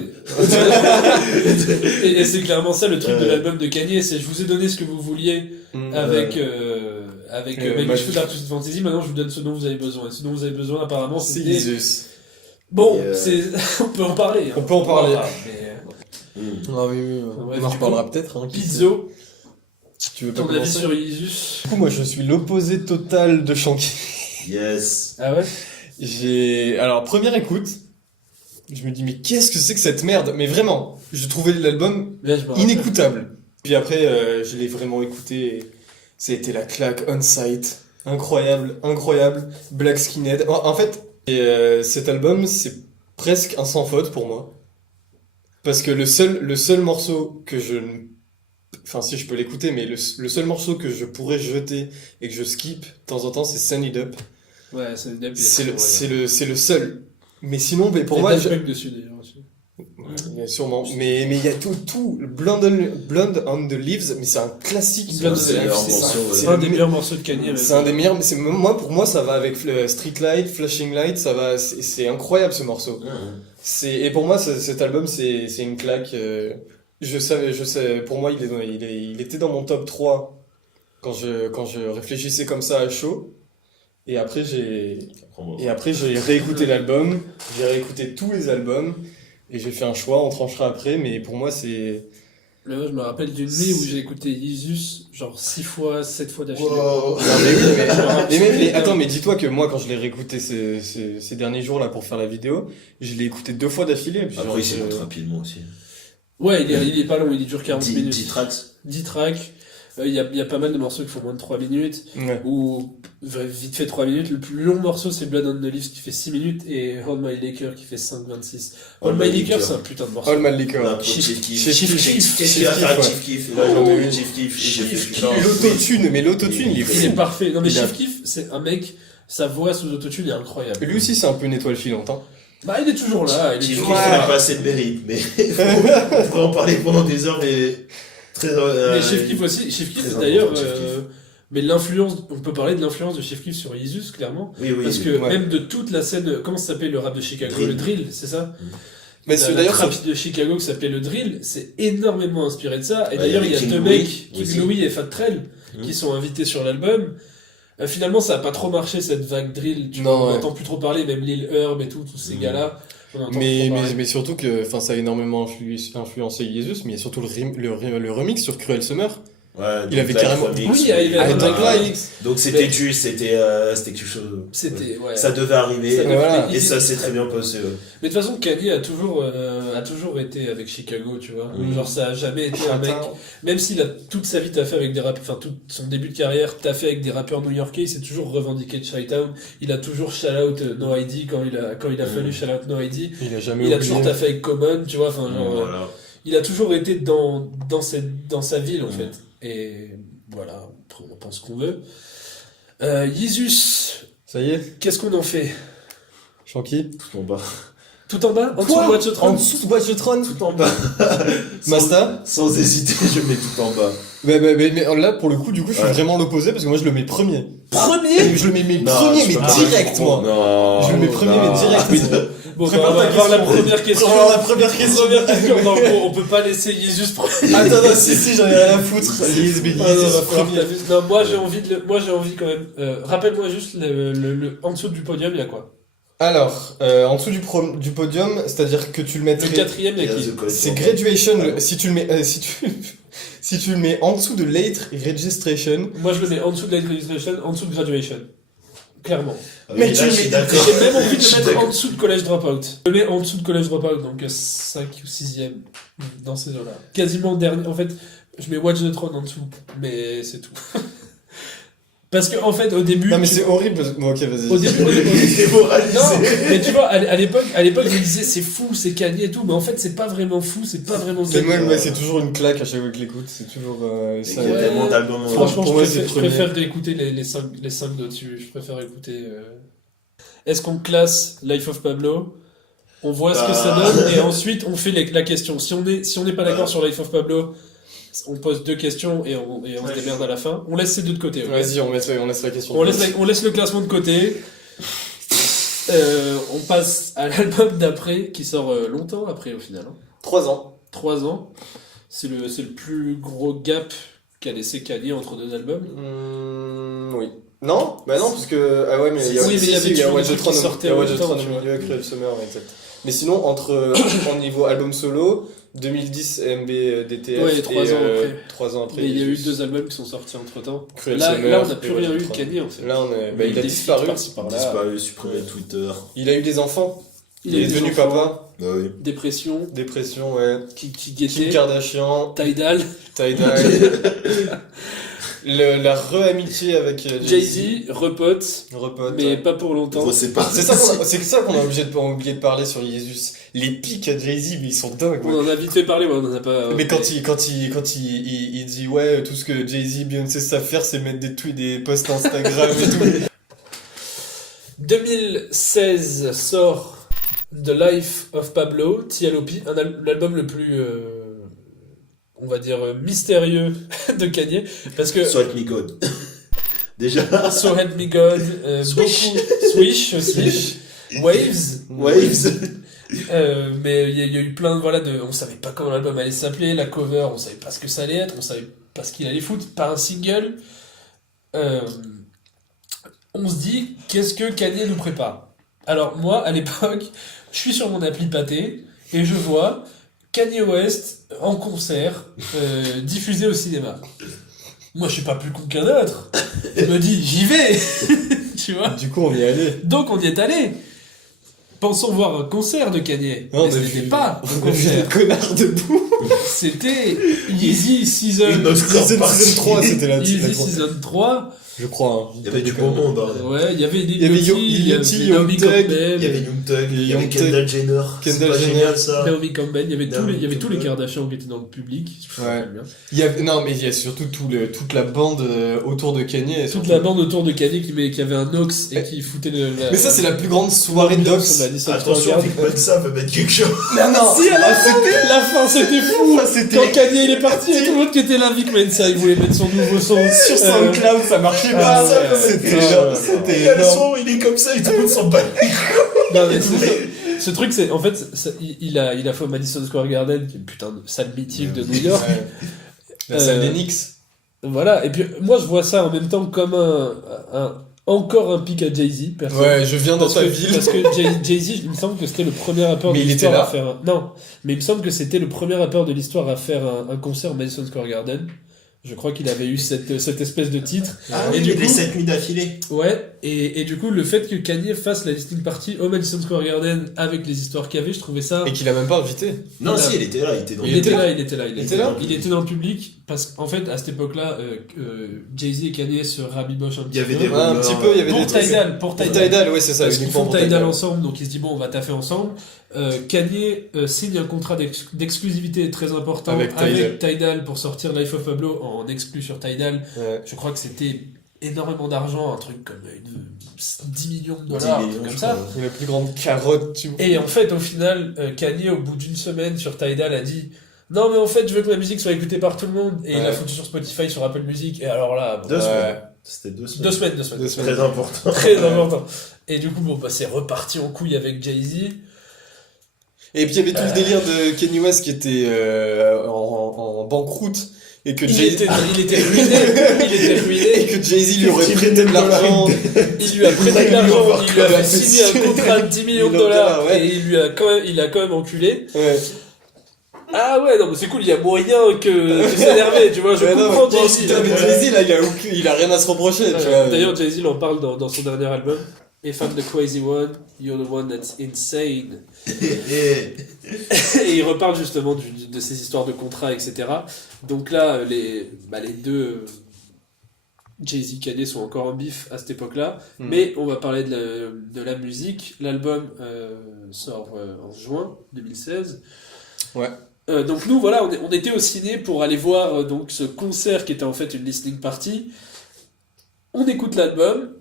Et c'est clairement ça le truc de l'album de Kanye, c'est je vous ai donné ce que vous vouliez avec Beautiful Dark Twisted Fantasy, maintenant je vous donne ce dont vous avez besoin. Et ce dont vous avez besoin apparemment C'est Jesus. Bon, on peut en parler. On peut en parler. Mais... Ah oui. Bref, on en reparlera peut-être. Pizzo, tu veux pas ton avis commencer sur Jesus? Du coup, moi, je suis l'opposé total de Shanky. Yes. Ah ouais? Alors, première écoute, je me dis, mais qu'est-ce que c'est que cette merde? Mais vraiment, je trouvais l'album inécoutable. Puis après, je l'ai vraiment écouté. Ça a été la claque On-Site. Incroyable. Black Skinhead. En fait, cet album, c'est presque un sans faute pour moi. Parce que le seul morceau que enfin, si je peux l'écouter, mais le seul morceau que je pourrais jeter et que je skip de temps en temps, c'est Sunny Up. Ouais, Sunny Up. C'est le seul. Mais sinon, pour moi. Il y a dessus d'ailleurs aussi. Ouais, sûrement. Mais il y a tout. Blonde on the Leaves, mais c'est un classique. C'est un des meilleurs morceaux de Kanye. C'est un des meilleurs, mais pour moi, ça va avec Street Light, Flashing Light, ça va, c'est incroyable ce morceau. Et pour moi, cet album, c'est une claque. Je sais, pour moi, il était dans mon top 3 quand je réfléchissais comme ça à chaud. Et après, j'ai réécouté l'album, j'ai réécouté tous les albums, et j'ai fait un choix, on tranchera après, mais pour moi, c'est... Mais moi, je me rappelle d'une nuit où j'ai écouté Jesus, genre 6 fois, 7 fois d'affilée. Wow. mais attends, mais dis-toi que moi, quand je l'ai réécouté ces derniers jours, là, pour faire la vidéo, je l'ai écouté 2 fois d'affilée. Après, il s'écoute rapidement aussi. Ouais, il est pas long, il dure 40 minutes. 10 tracks. 10 tracks. Il y a pas mal de morceaux qui font moins de 3 minutes, Ouais. ou vite fait 3 minutes. Le plus long morceau, c'est Blood on the Leaves qui fait 6 minutes, et Hold My Liquor qui fait 5:26. Hold My Liquor, c'est un putain de morceau. All My Liquor. Un Chief Keef. Chief Qu'est-ce qu'il va faire ouais. Chief Keef? Là, j'en ai eu Chief Keef. Chief Keef. L'autotune, mais l'autotune, il est fou. Il est parfait. Non mais Il a- Chief Keef, c'est un mec, sa voix sous autotune est incroyable. Lui aussi, c'est un peu une étoile filante. Hein. Bah il est toujours là, il est Chief toujours Keef là. n'a pas assez de mérite, mais on pourrait en parler pendant des heures, mais très. Mais Chief Keef aussi, Chief Keef très d'ailleurs, important, Chief Keef. mais l'influence, on peut parler de l'influence de Chief Keef sur Yeezus clairement, Oui, oui. parce que ouais. même de toute la scène, comment ça s'appelle le rap de Chicago, Drill. le drill, c'est ça? Mais La d'ailleurs, trap de Chicago qui s'appelait le drill, c'est énormément inspiré de ça. Et Ouais, d'ailleurs, il y a King deux Louis mecs, King aussi. Louis et Fat Trell, qui sont invités sur l'album. Finalement, ça a pas trop marché cette vague drill. Tu Non, vois, on ouais. n'entend plus trop parler, même Lil Herb et tout, tous ces gars-là. on entend mais, plus trop mais, parler. mais surtout que ça a énormément influencé Jesus, mais il y a surtout le remix sur Cruel Summer. Ouais, Il avait Black carrément- Remix, Oui, il y avait Ah, un Drake Drake Light. Mix. Donc c'était Mais- juste, c'était quelque chose. C'était, ouais. Ça devait arriver. Ça devait- voilà. mais Et ça s'est très bien passé. Mais de toute façon, Kanye a toujours été avec Chicago, tu vois. Mm. Genre, ça a jamais été un mec. Même s'il a toute sa vie taffé avec des rappeurs, enfin, tout son début de carrière taffé avec des rappeurs new-yorkais, il s'est toujours revendiqué de Chi-Town. Il a toujours shout-out No ID quand il a fallu shout out No ID. Il a jamais Il a oublié. toujours taffé avec Common, tu vois. Enfin, genre, Voilà. il a toujours été dans sa ville, en fait. Et voilà, après, on pense qu'on veut. Yeezus, Ça y est, qu'est-ce qu'on en fait? Shanky. Tout en bas. Tout en bas? En dessous Quoi de Watch the En Throne? dessous de Watch the Throne. Tout en bas. Masta. Sans hésiter, je mets tout en bas. Mais là, pour le coup, du coup, je suis Ouais. vraiment l'opposé parce que moi, je le mets premier. Premier? Je le mets Non, premier, je mais peux pas. direct, moi. Non. Je le mets premier, non. mais direct. Bon, Prépare on va ta voir la question. première question. Alors, la première question. Première question. Non, bon, on peut pas laisser Yeezus premier. Attends, non, si, j'en ai rien à foutre. Lise, mais Ah, non, Yeezus va falloir premier. t'amuser. Non, moi j'ai envie quand même. Rappelle-moi juste en dessous du podium, il y a quoi? Alors, en dessous du podium, c'est-à-dire que tu le Le mettrais. quatrième, il y a qui? C'est Graduation. Si tu le mets, si tu le mets en dessous de Late Registration. Moi je le mets en dessous de Late Registration, en dessous de Graduation. Clairement. Mais Mais tu là, le je suis mets- d'accord. J'ai même envie de Je suis le mettre en d'accord. dessous de College Dropout. Je le mets en dessous de College Dropout, donc 5 ou 6ème dans ces eaux-là. Quasiment dernier. En fait, je mets Watch the Throne en dessous, mais c'est tout. Parce que en fait, au début. Non, mais c'est horrible. Bon, ok, vas-y. Au début, Il est démoralisé. non, mais tu vois, à l'époque, je me disais c'est fou, c'est Kanye et tout, mais en fait, c'est pas vraiment fou, c'est pas vraiment Mais Kanye. moi, c'est toujours une claque à chaque fois que je l'écoute. C'est toujours. Il ça- y a tellement d'albums. Franchement, Pour moi, c'est le je premier. préfère écouter les 5 d'au-dessus. Je préfère écouter. Est-ce qu'on classe Life of Pablo? On voit ce que ça donne et ensuite on fait la question. Si on n'est pas d'accord sur Life of Pablo, on pose 2 questions et on se démerde à la fin. On laisse ces 2 de côté. ok. Vas-y, on laisse la question. On laisse le classement de côté. On passe à l'album d'après qui sort longtemps après au final. 3 ans. 3 ans. C'est le plus gros gap qu'a laissé Kanye entre 2 albums. Oui. Non, bah non, parce que. Ah ouais, mais il y a Oui, mais il y avait il y a toujours Watch des the trucs qui Throne sortaient il y a en Watch même the temps, Throne tu au vois. milieu, Cruel Summer, ouais, exact. Mais sinon, en niveau album solo, 2010 MB DTF. Ouais, 3 ans après. 3 ans après. Mais il y a eu 2 albums qui sont sortis entre temps. Cruel Là, Summer, là, on n'a et plus Watch rien the eu de Throne. Kanye en fait. Là, il a des disparu. feats par-ci par-là. Disparu, supprimé Twitter. Il a eu des enfants. Il a eu est des devenu enfants. papa. Bah oui. Dépression, Dépression, ouais. qui Kim guettait, Kardashian, Tidal, tie-dye. La re-amitié avec Jay-Z, repote, Repote. mais pas pour longtemps. C'est pas. C'est ça qu'on a oublié de parler sur Jesus. Les pics à Jay-Z, mais ils sont dingues. On en a vite fait parler, mais on en a pas. Mais quand il dit ouais, tout ce que Jay-Z, Beyoncé savent faire, c'est mettre des tweets, des posts Instagram et tout. 2016 sort The Life of Pablo, T.L.O.P., l'album le plus, on va dire, mystérieux de Kanye, parce que So Help Me God. Déjà. So Help Me God, Swish. beaucoup Swish aussi, Waves, Waves. mais il y a eu plein de, on savait pas comment l'album allait s'appeler, la cover, on savait pas ce que ça allait être, on savait pas ce qu'il allait foutre, pas un single. On se dit, qu'est-ce que Kanye nous prépare? Alors moi, à l'époque, je suis sur mon appli Pathé et je vois Kanye West en concert diffusé au cinéma. Moi, je suis pas plus con qu'un autre. Je me dis, j'y vais. Tu vois? Du coup, on y est allé. Donc on y est allé. Pensons voir un concert de Kanye. Non, mais ce n'était pas un on a vu des concert. connards debout. C'était Yeezy Season. Season 3, c'était la Yeezy Season 3. Je crois. Il y avait du beau monde. Ouais, il y avait des Yachty, Young Thug, il y avait Young Thug, il y avait Kendall Jenner. C'est pas génial ça. Naomi Campbell, il y avait tous les Kardashians qui étaient dans le public. Ouais. Non, mais il y a surtout toute la bande autour de Kanye. Toute la bande autour de Kanye qui avait un Nox et qui foutait Mais ça, c'est la plus grande soirée de Nox. Attention, Big ça veut mettre quelque chose. Non, si, à la fin, c'était fou. Quand Kanye il est parti, et tout le monde qui était là, Vic Mensa, il voulait mettre son nouveau son sur SoundCloud, ça marchait pas. C'était le son, il est comme ça et tout le monde s'en bat. Non, mais ce truc, c'est en fait, il a fait au Madison Square Garden, qui est une putain de salle mythique de New York. La salle des Knicks. Voilà, et puis moi je vois ça en même temps comme encore un pic à Jay-Z. Ouais, je viens dans ta ville. Parce que Jay-Z, il me semble que c'était le premier rappeur de l'histoire à faire Non, mais il me semble que c'était le premier rappeur de l'histoire à faire un concert au Madison Square Garden. Je crois qu'il avait eu cette espèce de titre. Et du coup, les 7 nuits d'affilée. Ouais, et du coup, le fait que Kanye fasse la listening party au Madison Square Garden avec les histoires qu'il y avait, je trouvais ça... Et qu'il a même pas invité. Non, si, il était là, il était là. Il était dans le public, parce qu'en fait, à cette époque-là, Jay-Z et Kanye se rabibochent un petit peu. Il y avait des Pour Tidal, ouais, c'est ça. Ils font Tidal ensemble, donc ils se disent, bon, on va taffer ensemble. Kanye signe un contrat d'exclusivité très important avec Tidal pour sortir Life of Pablo en exclu sur Tidal. Ouais. Je crois que c'était énormément d'argent, un truc comme 10 millions de dollars, comme ça. La plus grande carotte, tu vois. Et en fait, au final, Kanye, au bout d'une semaine sur Tidal, a dit non, mais en fait, je veux que ma musique soit écoutée par tout le monde. Et il l'a foutu sur Spotify, sur Apple Music. Et alors là, bon, 2 semaines. C'était 2 semaines. 2 semaines. Très important. Très important. Et du coup, bon, bah, c'est reparti en couille avec Jay-Z. Et puis il y avait tout le délire de Kanye West qui était en banqueroute et que il était ruiné et que Jay-Z lui aurait prêté de l'argent. Il lui a prêté de l'argent, il lui a fait signer un contrat de 10 millions de dollars et il a quand même enculé. Ouais. Ah ouais, non mais c'est cool, il y a moyen que s'énerver, tu vois, je comprends Jay-Z. Jay-Z là, il a rien à se reprocher, tu vois. D'ailleurs, Jay-Z il en parle dans son dernier album. If I'm the crazy one, you're the one that's insane. Et il reparle justement de ces histoires de contrats, etc. Donc là, les deux, Jay-Z et Kanye, sont encore en bif à cette époque-là. Mais on va parler de la musique. L'album sort en juin 2016. Ouais. Donc nous, voilà, on était au ciné pour aller voir donc ce concert qui était en fait une listening party. On écoute l'album.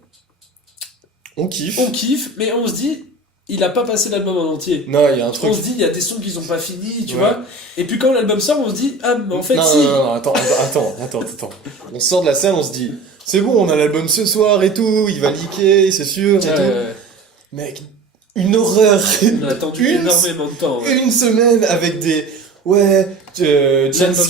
On kiffe, mais on se dit, il a pas passé l'album en entier. Non, il y a un truc. On se dit, il y a des sons qu'ils ont pas fini, tu vois. Et puis quand l'album sort, on se dit, ah, mais en fait, non, attends. On sort de la scène, on se dit, c'est bon, on a l'album ce soir et tout, il va leaker, c'est sûr, et tout. Mec, une horreur. On a attendu énormément de temps. Une semaine avec des... Ouais, Chance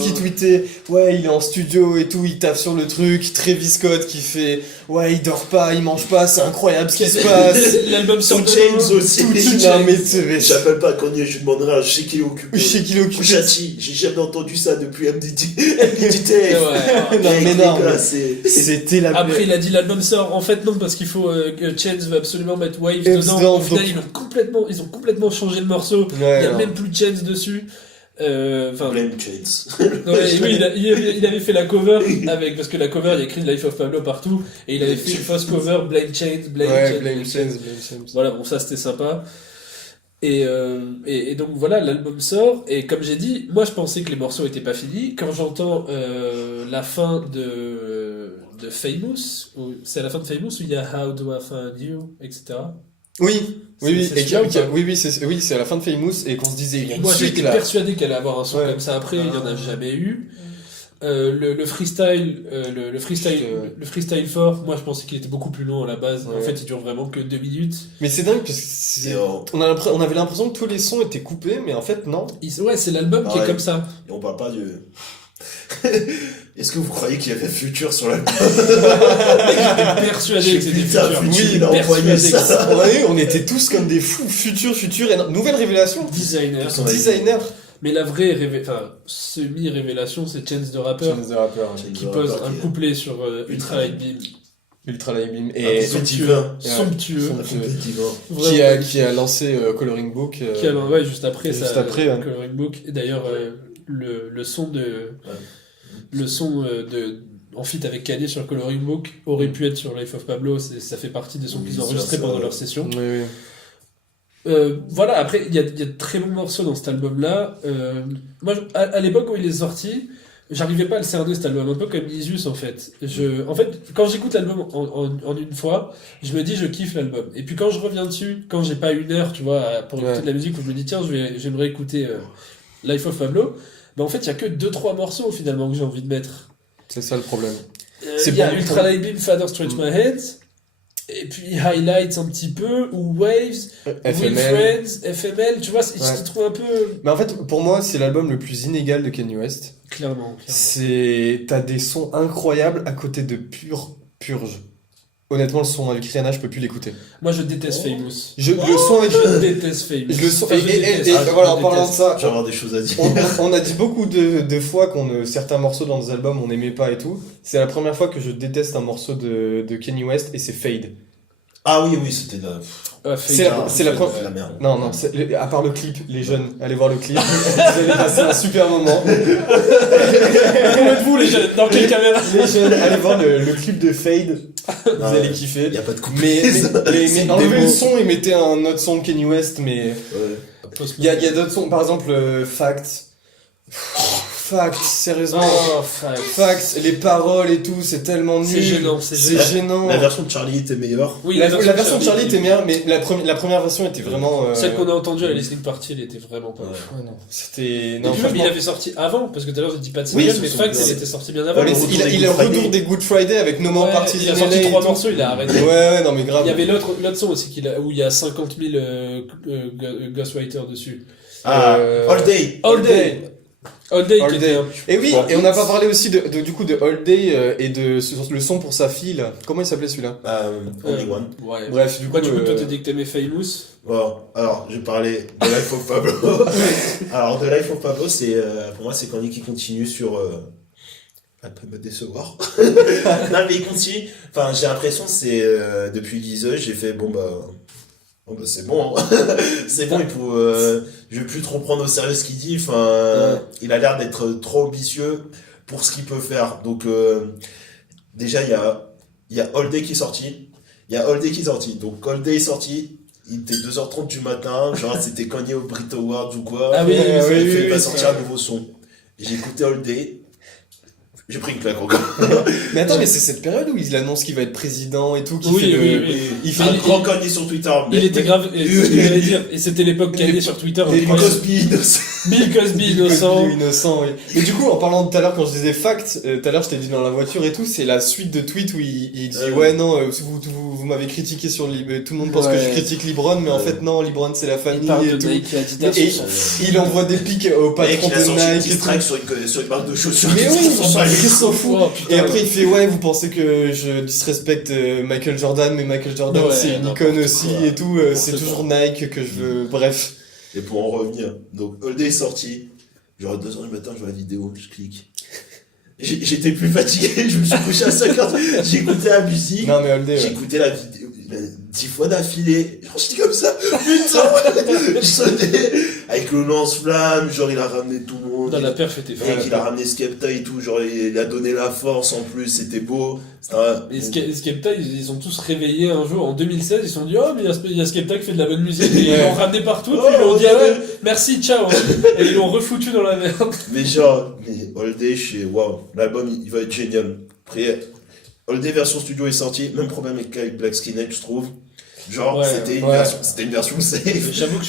qui tweetait, ouais, il est en studio et tout, il taffe sur le truc, Travis Scott qui fait, ouais, il dort pas, il mange pas, c'est incroyable ce qui se passe. L'album sur James aussi. Non, mais j'appelle pas quand je lui demanderai, je sais qu'il est occupé. Chachi, j'ai jamais entendu ça depuis MDT. Non, mais non, c'était la... Après, il a dit l'album sort, en fait, non, parce qu'il faut que Chance veut absolument mettre Waves dedans. Au final, ils ont complètement changé le morceau. Il y a même plus de Chance dessus. Blame Chance. Oui, il avait fait la cover avec, parce que la cover il y a écrit Life of Pablo partout et il avait fait une fausse cover Blame Chance. Voilà, bon, ça c'était sympa. Et donc voilà, l'album sort et comme j'ai dit, moi je pensais que les morceaux étaient pas finis. Quand j'entends la fin de Famous, c'est à la fin de Famous où il y a How Do I Find You, etc. Oui, c'est à la fin de Famous et qu'on se disait il y a une moi suite, j'étais là. Persuadé qu'elle allait avoir un son comme ça après, il n'y en a jamais eu. Le freestyle fort, moi je pensais qu'il était beaucoup plus long à la base. En fait, il dure vraiment que 2 minutes. Mais c'est dingue parce que on avait l'impression que tous les sons étaient coupés, mais en fait non. C'est l'album qui est comme ça. Et on parle pas du... Est-ce que vous croyez qu'il y avait Future sur l'album? J'étais persuadé que c'était Future. Oui, il a envoyé ça. On était tous comme des fous. Future, nouvelle révélation. Designer. Mais la vraie semi-révélation, c'est Chance the Rapper. Qui pose un couplet sur Ultra Light Beam. Ultra Light Beam. Et somptueux. Qui a lancé Coloring Book. Juste après Coloring Book. Et d'ailleurs, le son en feat avec Kanye sur Coloring Book aurait pu être sur Life of Pablo. Ça fait partie des sons qu'ils ont enregistrés pendant leur session. Oui. Voilà, après, il y a de très bons morceaux dans cet album-là. Moi, à l'époque où il est sorti, j'arrivais pas à le cerner, cet album, un peu comme Isus, en fait. En fait, quand j'écoute l'album en une fois, je me dis, je kiffe l'album. Et puis quand je reviens dessus, quand j'ai pas une heure, tu vois, pour écouter de la musique, où je me dis, tiens, j'aimerais écouter Life of Pablo, en fait, il y a que 2-3 morceaux, finalement, que j'ai envie de mettre. C'est ça le problème. Il y a Ultra Light Beam, Father Stretch My Head, et puis Highlights un petit peu, ou Waves, With Friends, FML, tu vois, je te trouve un peu... Mais en fait, pour moi, c'est l'album le plus inégal de Kanye West. Clairement. T'as des sons incroyables à côté de purge. Honnêtement, le son avec Rihanna, je peux plus l'écouter. Moi, je déteste Famous. Le son avec... Je déteste Famous. Voilà, en parlant de ça... J'ai avoir des choses à dire. On a dit beaucoup de fois certains morceaux dans des albums, on n'aimait pas et tout. C'est la première fois que je déteste un morceau de Kanye West, et c'est Fade. Ah oui, c'était de c'est la merde. Non, à part le clip, les jeunes, allez voir le clip. Vous allez passer un super moment. Où êtes-vous, les jeunes? Dans quelle caméra? Les jeunes, allez voir le clip de Fade. Vous allez kiffer. Y a pas de coupe. Mais enlevez le son et mettez un autre son de Kanye West, mais... Il y a d'autres sons, par exemple, Fact, sérieusement. Fact, les paroles et tout, c'est tellement nul. C'est gênant. La version de Charlie était meilleure. Oui, la version de Charlie était meilleure, mais la première version était vraiment... Celle qu'on a entendue à la listening party, elle était vraiment pas ouf. Ouais, non. C'était... Non, il avait sorti avant, parce que tout à l'heure j'ai dit pas de single, mais Fact, elle était sortie bien avant. Ouais, il a retour des Good Friday avec No More Parties. Il a sorti 3 morceaux, il a arrêté. Ouais, non mais grave. Il y avait l'autre son aussi où il y a 50 000 ghostwriters dessus. All Day. Et oui, et on n'a pas parlé aussi du coup de All Day et de le son pour sa fille là. Comment il s'appelait celui-là? Only One. Ouais. Bref, du coup, toi t'as dit que t'aimais Famous. Bon, alors je vais parler de Life of Pablo. Alors de Life of Pablo, c'est pour moi c'est Kanye qui continue sur un peu me décevoir. Non mais il continue. Enfin j'ai l'impression c'est depuis Gize j'ai fait c'est bon, hein. C'est bon, je vais plus trop prendre au sérieux ce qu'il dit, il a l'air d'être trop ambitieux pour ce qu'il peut faire, donc déjà il y a All Day qui est sorti, donc All Day est sorti, il était 2h30 du matin, genre c'était Kanye au Brit Awards ou quoi, il va sortir un nouveau son, j'ai écouté All Day, j'ai pris une claque encore. Mais attends, mais c'est cette période où il annonce qu'il va être président et tout, il fait un grand Kanye sur Twitter. Il était grave, et c'était l'époque Kanye sur Twitter. Bill Cosby innocent. Oui. Mais du coup, en parlant de tout à l'heure, quand je disais fact, tout à l'heure je t'ai dit dans la voiture et tout, c'est la suite de tweets où il dit vous m'avez critiqué sur tout le monde pense que je critique LeBron, mais en fait non, LeBron c'est la famille et tout. Et il envoie des pics au patron de Nike. Il strike sur une marque de chaussures. Mais oui, il s'en fout. Et après il fait vous pensez que je disrespecte Michael Jordan, mais Michael Jordan c'est une icône aussi et tout, c'est toujours Nike que je veux, bref. Et pour en revenir, donc All Day est sorti, genre à 2h du matin je vois la vidéo, je clique. J'étais plus fatigué, je me suis couché à 5h, j'ai écouté la musique, non, mais All Day, j'ai écouté la vidéo 10 fois d'affilée, genre j'étais comme ça, putain, je sonnais, avec le lance-flamme, genre il a ramené tout le monde. Dans la perf était fort. Il a ramené Skepta et tout, genre il a donné la force en plus, c'était beau. Et Skepta, ils ont tous réveillé un jour, en 2016, ils se sont dit mais il y a Skepta qui fait de la bonne musique, et ils l'ont ramené partout, puis ils l'ont dit merci, ciao, et ils l'ont refoutu dans la merde. Mais All Day, l'album il va être génial. Après, All Day version studio est sorti, même problème avec Black Skinhead, je trouve. Genre, c'était une version safe. J'avoue que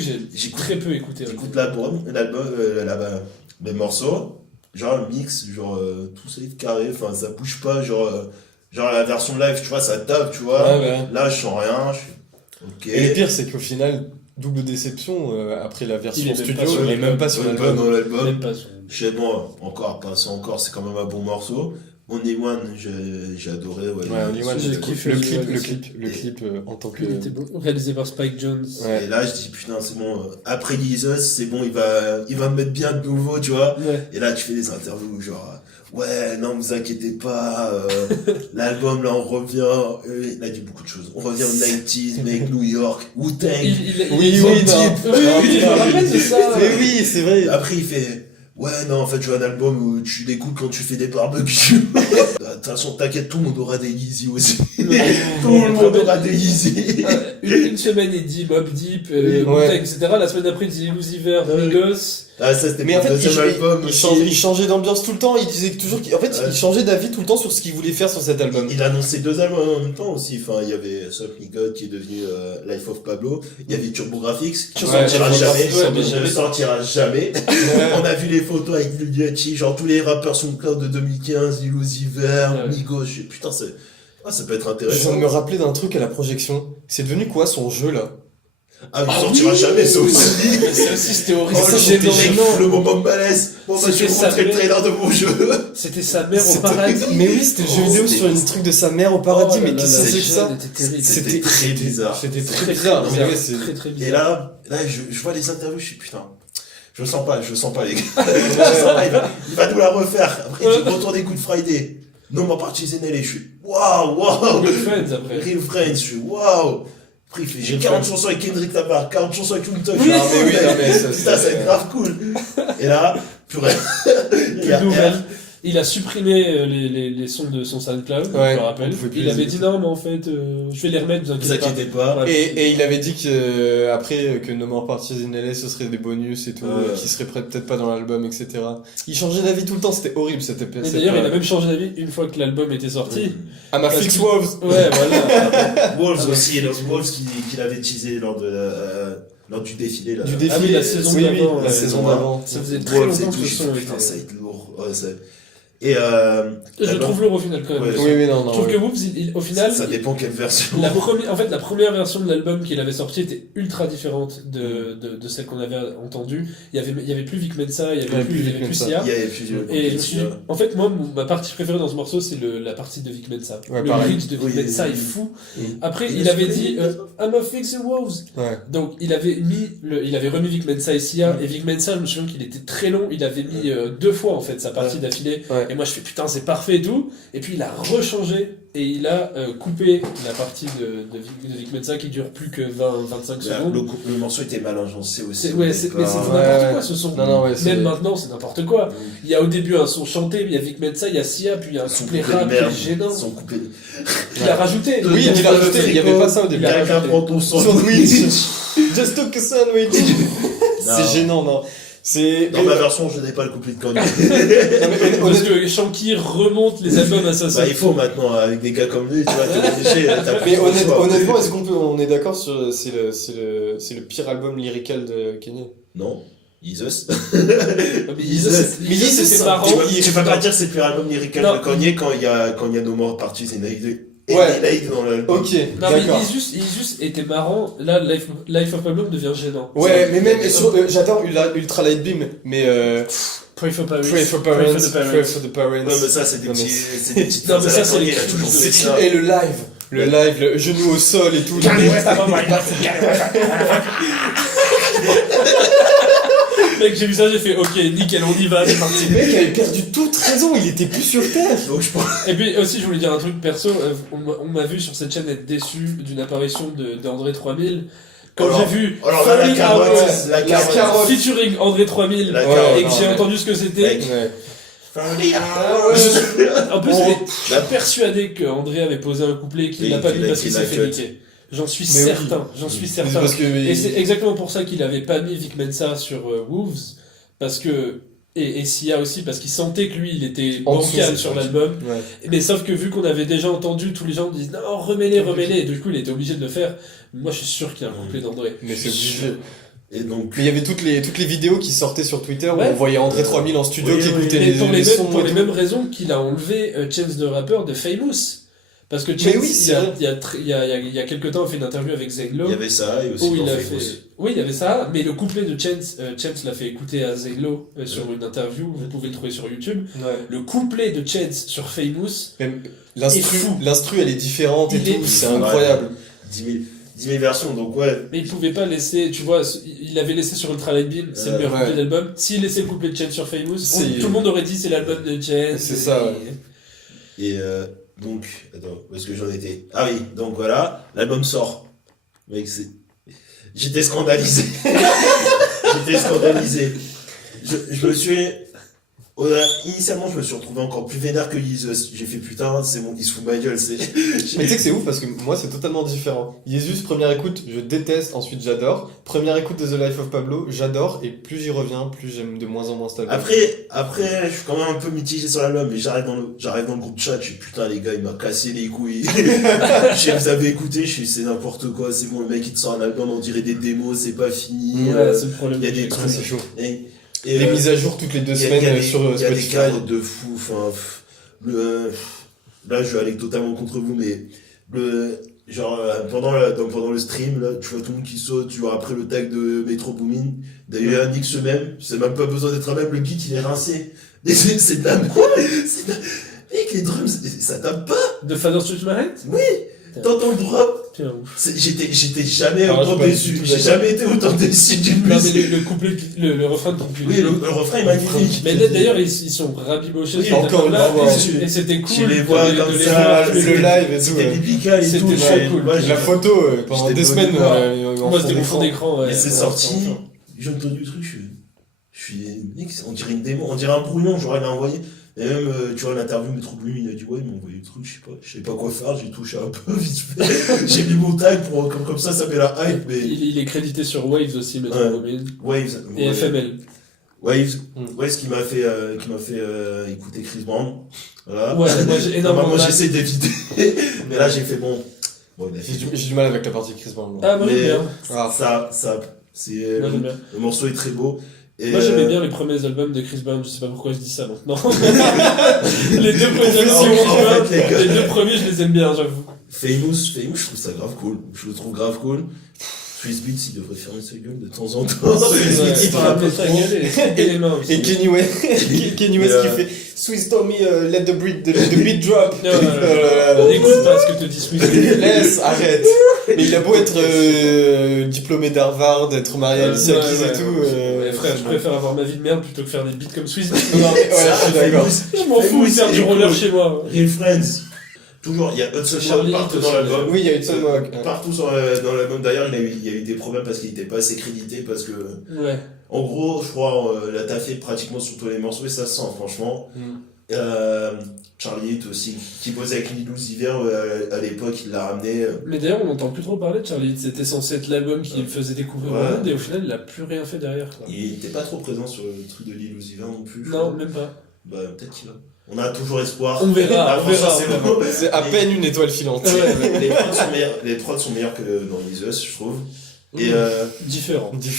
j'ai très peu écouté. J'écoute l'album, les morceaux, genre un mix, genre tout safe carré, enfin ça bouge pas, genre la version live, tu vois, ça tape, tu vois. Là, je sens rien, ok. Et le pire, c'est qu'au final, double déception, après la version studio, il est même pas sur l'album. Je sais, bon, encore, c'est quand même un bon morceau. Only One, j'ai adoré. Ouais, Only One, j'ai kiffé le clip en tant que... Il était beau. Réalisé par Spike Jonze. Et là, je dis, putain, c'est bon, après Jesus, c'est bon, il va me mettre bien de nouveau, tu vois. Ouais. Et là, tu fais des interviews, genre, ouais, non, vous inquiétez pas, l'album, là, on revient, il a dit beaucoup de choses. On revient aux 90s, mec, New York, Wu-Tang. Oui, je me rappelle de ça. Mais oui, c'est vrai. Après, il fait, ouais, non, en fait, je veux un album où tu l'écoutes quand tu fais des barbecues. De toute façon, t'inquiète, tout le monde aura des Yeezy aussi. Tout le monde aura des Yeezy. Une semaine, il dit Mobb Deep, Wu-Tang, etc. La semaine d'après, il dit Lucifer, Migos. Ah, ça, c'était Mais en fait, album. il changeait d'ambiance tout le temps. Il disait toujours il changeait d'avis tout le temps sur ce qu'il voulait faire sur cet album. Il a annoncé 2 albums en même temps aussi. Enfin, il y avait Suck Me God qui est devenu Life of Pablo. Il y avait TurboGrafx qui ne sortira jamais. On a vu les photos avec Lil Yachty, genre tous les rappeurs SoundCloud de 2015, Lil Uzi Vert, Migos. Putain, ça peut être Je intéressant. viens de me rappeler d'un truc à la projection. C'est devenu quoi son jeu là? Ah, mais il sortira jamais, ça aussi. Ça aussi, c'était horrible. Oh, c'était gênant. Le moment malaise. Bon, bah, je vais vous montrer le trailer de mon jeu. C'était sa mère au paradis. Mais oui, c'était le jeu vidéo sur une truc de sa mère au paradis. Mais qu'est-ce que c'est que ça? C'était très bizarre. C'était très bizarre. Très, très bizarre. Et là, je vois les interviews, je suis putain. Je sens pas, les gars. Il va nous la refaire. Après, il dit retour des Good Friday. No More Parties in LA. Je suis waouh. Real Friends après. Real Friends, je suis waouh. Après, j'ai 40 chansons avec Kendrick Lamar, 40 chansons avec Young Thug. Oui, mais putain, ça va être grave cool. Et là, purée. Il a supprimé les sons de son SoundCloud, je me rappelle. Il avait dit non, mais en fait, je vais les remettre, vous inquiétez pas. Et il avait dit que après que No More Parties in LA ce serait des bonus et tout, qui seraient peut-être pas dans l'album, etc. Il changeait d'avis tout le temps, c'était horrible cette épisode. D'ailleurs, il a même changé d'avis une fois que l'album était sorti. À ma Fix Wolves. Ouais, voilà. Wolves aussi, Wolves qu'il avait teasé lors du défilé là. Ah oui, la saison d'avant. La saison d'avant. Ça faisait très longtemps que ce son putain, ça va être lourd. Ouais, et je trouve lourd au final quand même. Oui, non. Je trouve que Whoops, au final. Ça dépend quelle version. La première version de l'album qu'il avait sorti était ultra différente de celle qu'on avait entendue. Il y avait plus Vic Mensa, il y avait plus Sia. Et je me suis dit, en fait, moi, ma partie préférée dans ce morceau, c'est la partie de Vic Mensa. Le lyrics de Vic Mensa est fou. Après, il avait dit, I'm a fix the wolves. Donc, il avait remis Vic Mensa et Sia. Et Vic Mensa, je me souviens qu'il était très long. Il avait mis 2 fois, en fait, sa partie d'affilée. Et moi, je fais putain, c'est parfait et tout. Et puis, il a rechangé et il a coupé la partie de Vic Mensa qui dure plus que 20-25 secondes. Le morceau était mal agencé aussi. Mais c'est n'importe quoi ce son. Même maintenant, c'est n'importe quoi. Il y a au début un son chanté, il y a Vic Mensa, il y a Sia, puis il y a un couplet rap qui est gênant. Il a rajouté. Oui, il a rajouté. Il n'y avait pas ça au début. Quelqu'un prend ton sandwich. Just took a sandwich. C'est gênant, non. Dans ma version, je n'ai pas le couplet de Kanye. Parce que Shanky remonte les albums à sa sauce. Il faut maintenant, avec des gars comme lui, tu vois, mais honnêtement, est-ce qu'on est d'accord sur c'est le pire album lyrical de Kanye? Non. Jesus. Mais Jesus, c'est marrant. Tu peux pas dire que c'est le pire album lyrical de Kanye quand il y a No More Parties in LA. Dans l'album. Ok, non, mais Isus était marrant. Là, Life of Pablo devient gênant. Ouais, mais même j'adore Ultra Light Beam, mais Pray for Parents. Pray for the Parents. Non, mais ça, c'est des petites. Non, mais ça, c'est les toujours et le live, le genou au sol et tout. Mec, j'ai vu ça, j'ai fait ok, nickel, on y va, c'est parti. Le mec avait perdu toute raison, il était plus sur terre. Et puis aussi, je voulais dire un truc perso, on m'a vu sur cette chaîne être déçu d'une apparition d'André 3000. Quand j'ai vu la carotte featuring André 3000 et que j'ai entendu ce que c'était. En plus, je suis persuadé qu'André avait posé un couplet qu'il n'a pas mis parce qu'il s'est fait niquer. J'en suis certain. Et c'est exactement pour ça qu'il avait pas mis Vic Mensa sur Wolves, parce que et Sia aussi, parce qu'il sentait que lui il était bancal sur l'album. Mais sauf que vu qu'on avait déjà entendu, tous les gens disent non, remets-les, et du coup il était obligé de le faire. Moi je suis sûr qu'il y a un couplet d'André. Mais c'est obligé. Et donc, mais il y avait toutes les vidéos qui sortaient sur Twitter où on voyait André 3000 en studio qui écoutait les sons pour les mêmes raisons qu'il a enlevé Chance the Rapper de Famous. Parce que Mais Chance, oui, c'est vrai. il y a quelques temps, a fait une interview avec Zane Lowe. Il y avait ça, et aussi où dans il a Famous. fait... Oui, il y avait ça, mais le couplet de Chance l'a fait écouter à Zane Lowe sur une interview, vous pouvez le trouver sur YouTube. Ouais. Le couplet de Chance sur Famous, Même est fou. l'instru, elle est différente et Il est tout, c'est fou. incroyable. 10 000 versions, donc ouais. mais il pouvait pas laisser, tu vois, il avait laissé sur Ultra Light Beam, c'est le meilleur ouais. couplet de l'album. S'il laissait le couplet de Chance sur Famous, tout le monde aurait dit c'est l'album de Chance. C'est ça, ouais. Et donc, attends, où est-ce que j'en étais? Ah oui, donc voilà, l'album sort. Mec, j'étais scandalisé. J'étais scandalisé. Je me suis... Initialement, je me suis retrouvé encore plus vénère que Jesus. J'ai fait putain, c'est bon, il se fout de ma gueule. Mais tu sais que c'est ouf parce que moi c'est totalement différent. Jesus, première écoute, je déteste, ensuite j'adore. Première écoute de The Life of Pablo, j'adore, et plus j'y reviens, plus j'aime de moins en moins cet album. Après, je suis quand même un peu mitigé sur l'album, mais j'arrive dans le groupe chat, je suis putain les gars, il m'a cassé les couilles. Vous avez écouté, je suis c'est n'importe quoi, c'est bon, le mec il te sort un album, on dirait des démos, c'est pas fini. Ouais, c'est le problème. Il y a des trucs, c'est chaud. Et les mises à jour toutes les 2 semaines sur Spotify. Il y a des carottes de fou, enfin, là je vais aller totalement contre vous, mais pendant le stream, là, tu vois tout le monde qui saute, tu vois après le tag de Metro Boomin, d'ailleurs Nix même, c'est même pas besoin d'être un même, le kit il est rincé. C'est de la merde, mec, les drums, ça tape pas. De Father Street Marret? Oui, t'entends le drop. Putain, ouf. J'étais jamais Alors, autant déçu. J'ai jamais été autant déçu d'une Non, musique. mais le couplet, le refrain de couplet. Oui, le refrain est magnifique. Mais d'ailleurs, ils sont rabibochés Oui, sur cet encore une album-là, fois, et c'était cool. Tu les vois de comme les ça, voir. le live et tout. C'était biblical et C'était tout. trop cool. Moi, La photo pendant J'étais 2 semaines. devenu noir. Moi, c'était mon fond d'écran. Ouais, Et c'est ouais, sorti, enfin. j'ai entendu le truc, je suis, mec, on dirait une démo, on dirait un brouillon, j'aurais l'a envoyé. Et même, tu vois, l'interview Metro Boomin, il a dit, ouais, il m'a envoyé le truc, je sais pas quoi faire, j'ai touché un peu vite fait. J'ai mis mon tag comme ça met la hype, mais. Il est crédité sur Waves aussi, Metro Ouais. Boomin. Waves. Et FML. Waves, ce qui m'a fait, écouter Chris Brown. Voilà. Ouais, moi j'ai énormément. Moi, j'essaie d'éviter. Mais là, j'ai fait bon, il a fait J'ai du mal avec la partie Chris Brown. Ah, moi j'aime bien. c'est, Moi, j'aime bien. le morceau est très beau. Et Moi j'aimais bien les premiers albums de Chris Brown, je sais pas pourquoi je dis ça maintenant. Les deux premiers albums de Chris Brown, les deux premiers je les aime bien, j'avoue. Famous, je trouve ça grave cool. Je le trouve grave cool. Swiss Beats, il devrait fermer sa gueule de temps en temps. Swiss Beats, il parle un peu trop. Et Kenny West qui fait Swiss told me let the beat drop. N'écoute pas ce que te dit Swiss. Laisse, arrête. Mais il a beau être diplômé d'Harvard, être marié à Alicia Keys et tout. Ouais, frère, je préfère avoir ma vie de merde plutôt que faire des beats comme Swiss. Ouais, je suis d'accord. Je m'en fous de faire du roller chez moi. Real Friends. Toujours, il y a Hudson Charlie partout aussi, dans l'album. Oui, il y a Hudson Mohawk. Partout dans l'album. D'ailleurs, il y a eu des problèmes parce qu'il était pas assez crédité parce que, Ouais. en gros, je crois, l'a taffé pratiquement sur tous les morceaux et ça se sent, franchement. Charlie aussi, qui bossait avec Lil Uzi Vert à l'époque, il l'a ramené. Mais d'ailleurs, on n'entend plus trop parler de Charlie. C'était censé être l'album qui le faisait découvrir au monde et au final, il a plus rien fait derrière. Quoi. Il était pas trop présent sur le truc de Lil Uzi Vert non plus. Non, même pas. Bah, peut-être qu'il va. On a toujours espoir. On verra, on verra. C'est à peine une étoile filante. Ouais, les prods sont meilleurs que dans Is Us, je trouve. Et Différent. Puis,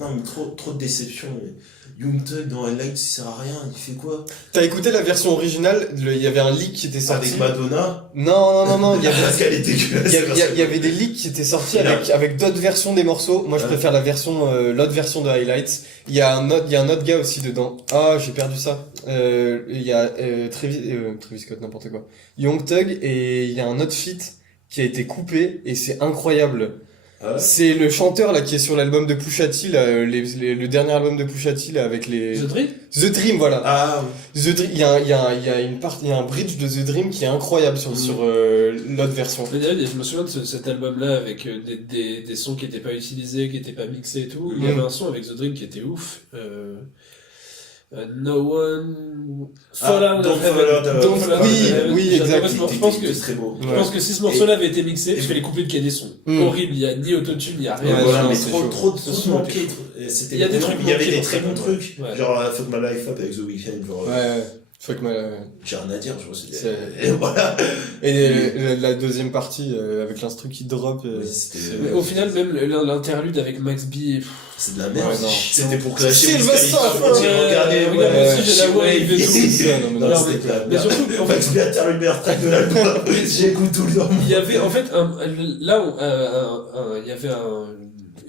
non, mais trop de déception. Young Thug dans Highlight, il sert à rien, il fait quoi? T'as écouté la version originale? Il y avait un leak qui était sorti. Avec Madonna? Non. Il y avait, parce qu'elle était il y avait des leaks qui étaient sortis avec d'autres versions des morceaux. Moi, je préfère l'autre version de Highlights. Il y a un autre gars aussi dedans. Ah, j'ai perdu ça. Il y a Travis Scott, n'importe quoi. Young Thug, et il y a un autre feat qui a été coupé et c'est incroyable. Ah ouais. C'est le chanteur là qui est sur l'album de Pusha T, là, le dernier album de Pusha T là avec les The Dream, voilà. Ah The Dream, il y a un bridge de The Dream qui est incroyable sur l'autre version. Je me souviens de cet album-là avec des sons qui étaient pas utilisés, qui étaient pas mixés et tout. Il y avait un son avec The Dream qui était ouf. No One Fall Out of Heaven. Oui, exact. Je pense que très beau. Je pense que si ce morceau-là avait été mixé, parce que les couplets de Kanye sont horribles, il y a ni autotune, il y a rien. Voilà, mais c'est trop de sons manqués. c'était Il y a des bon, trucs il y avait manqués des dans très cet bons album. trucs. Ouais. Genre Fuck My Life Up avec The Weeknd. Genre, Ouais. Fuck my... j'ai rien à dire, genre, C'est- et voilà. Et la deuxième partie, avec l'instru qui drop... Oui, c'était- Mais au final, même l'interlude avec Max B. C'est de la merde. Ouais, non. C'était pour clasher Sylvester Wiz Khalifa, pour Stallone. dire, regardez, Regarde, ouais, aussi, j'ai la voix, il fait tout. Ouais, non, mais Non, non, c'était de la Mais merde. surtout, en Max fait, B a terminé le meilleur track de l'album. J'écoute tout le temps. il y avait en fait il y avait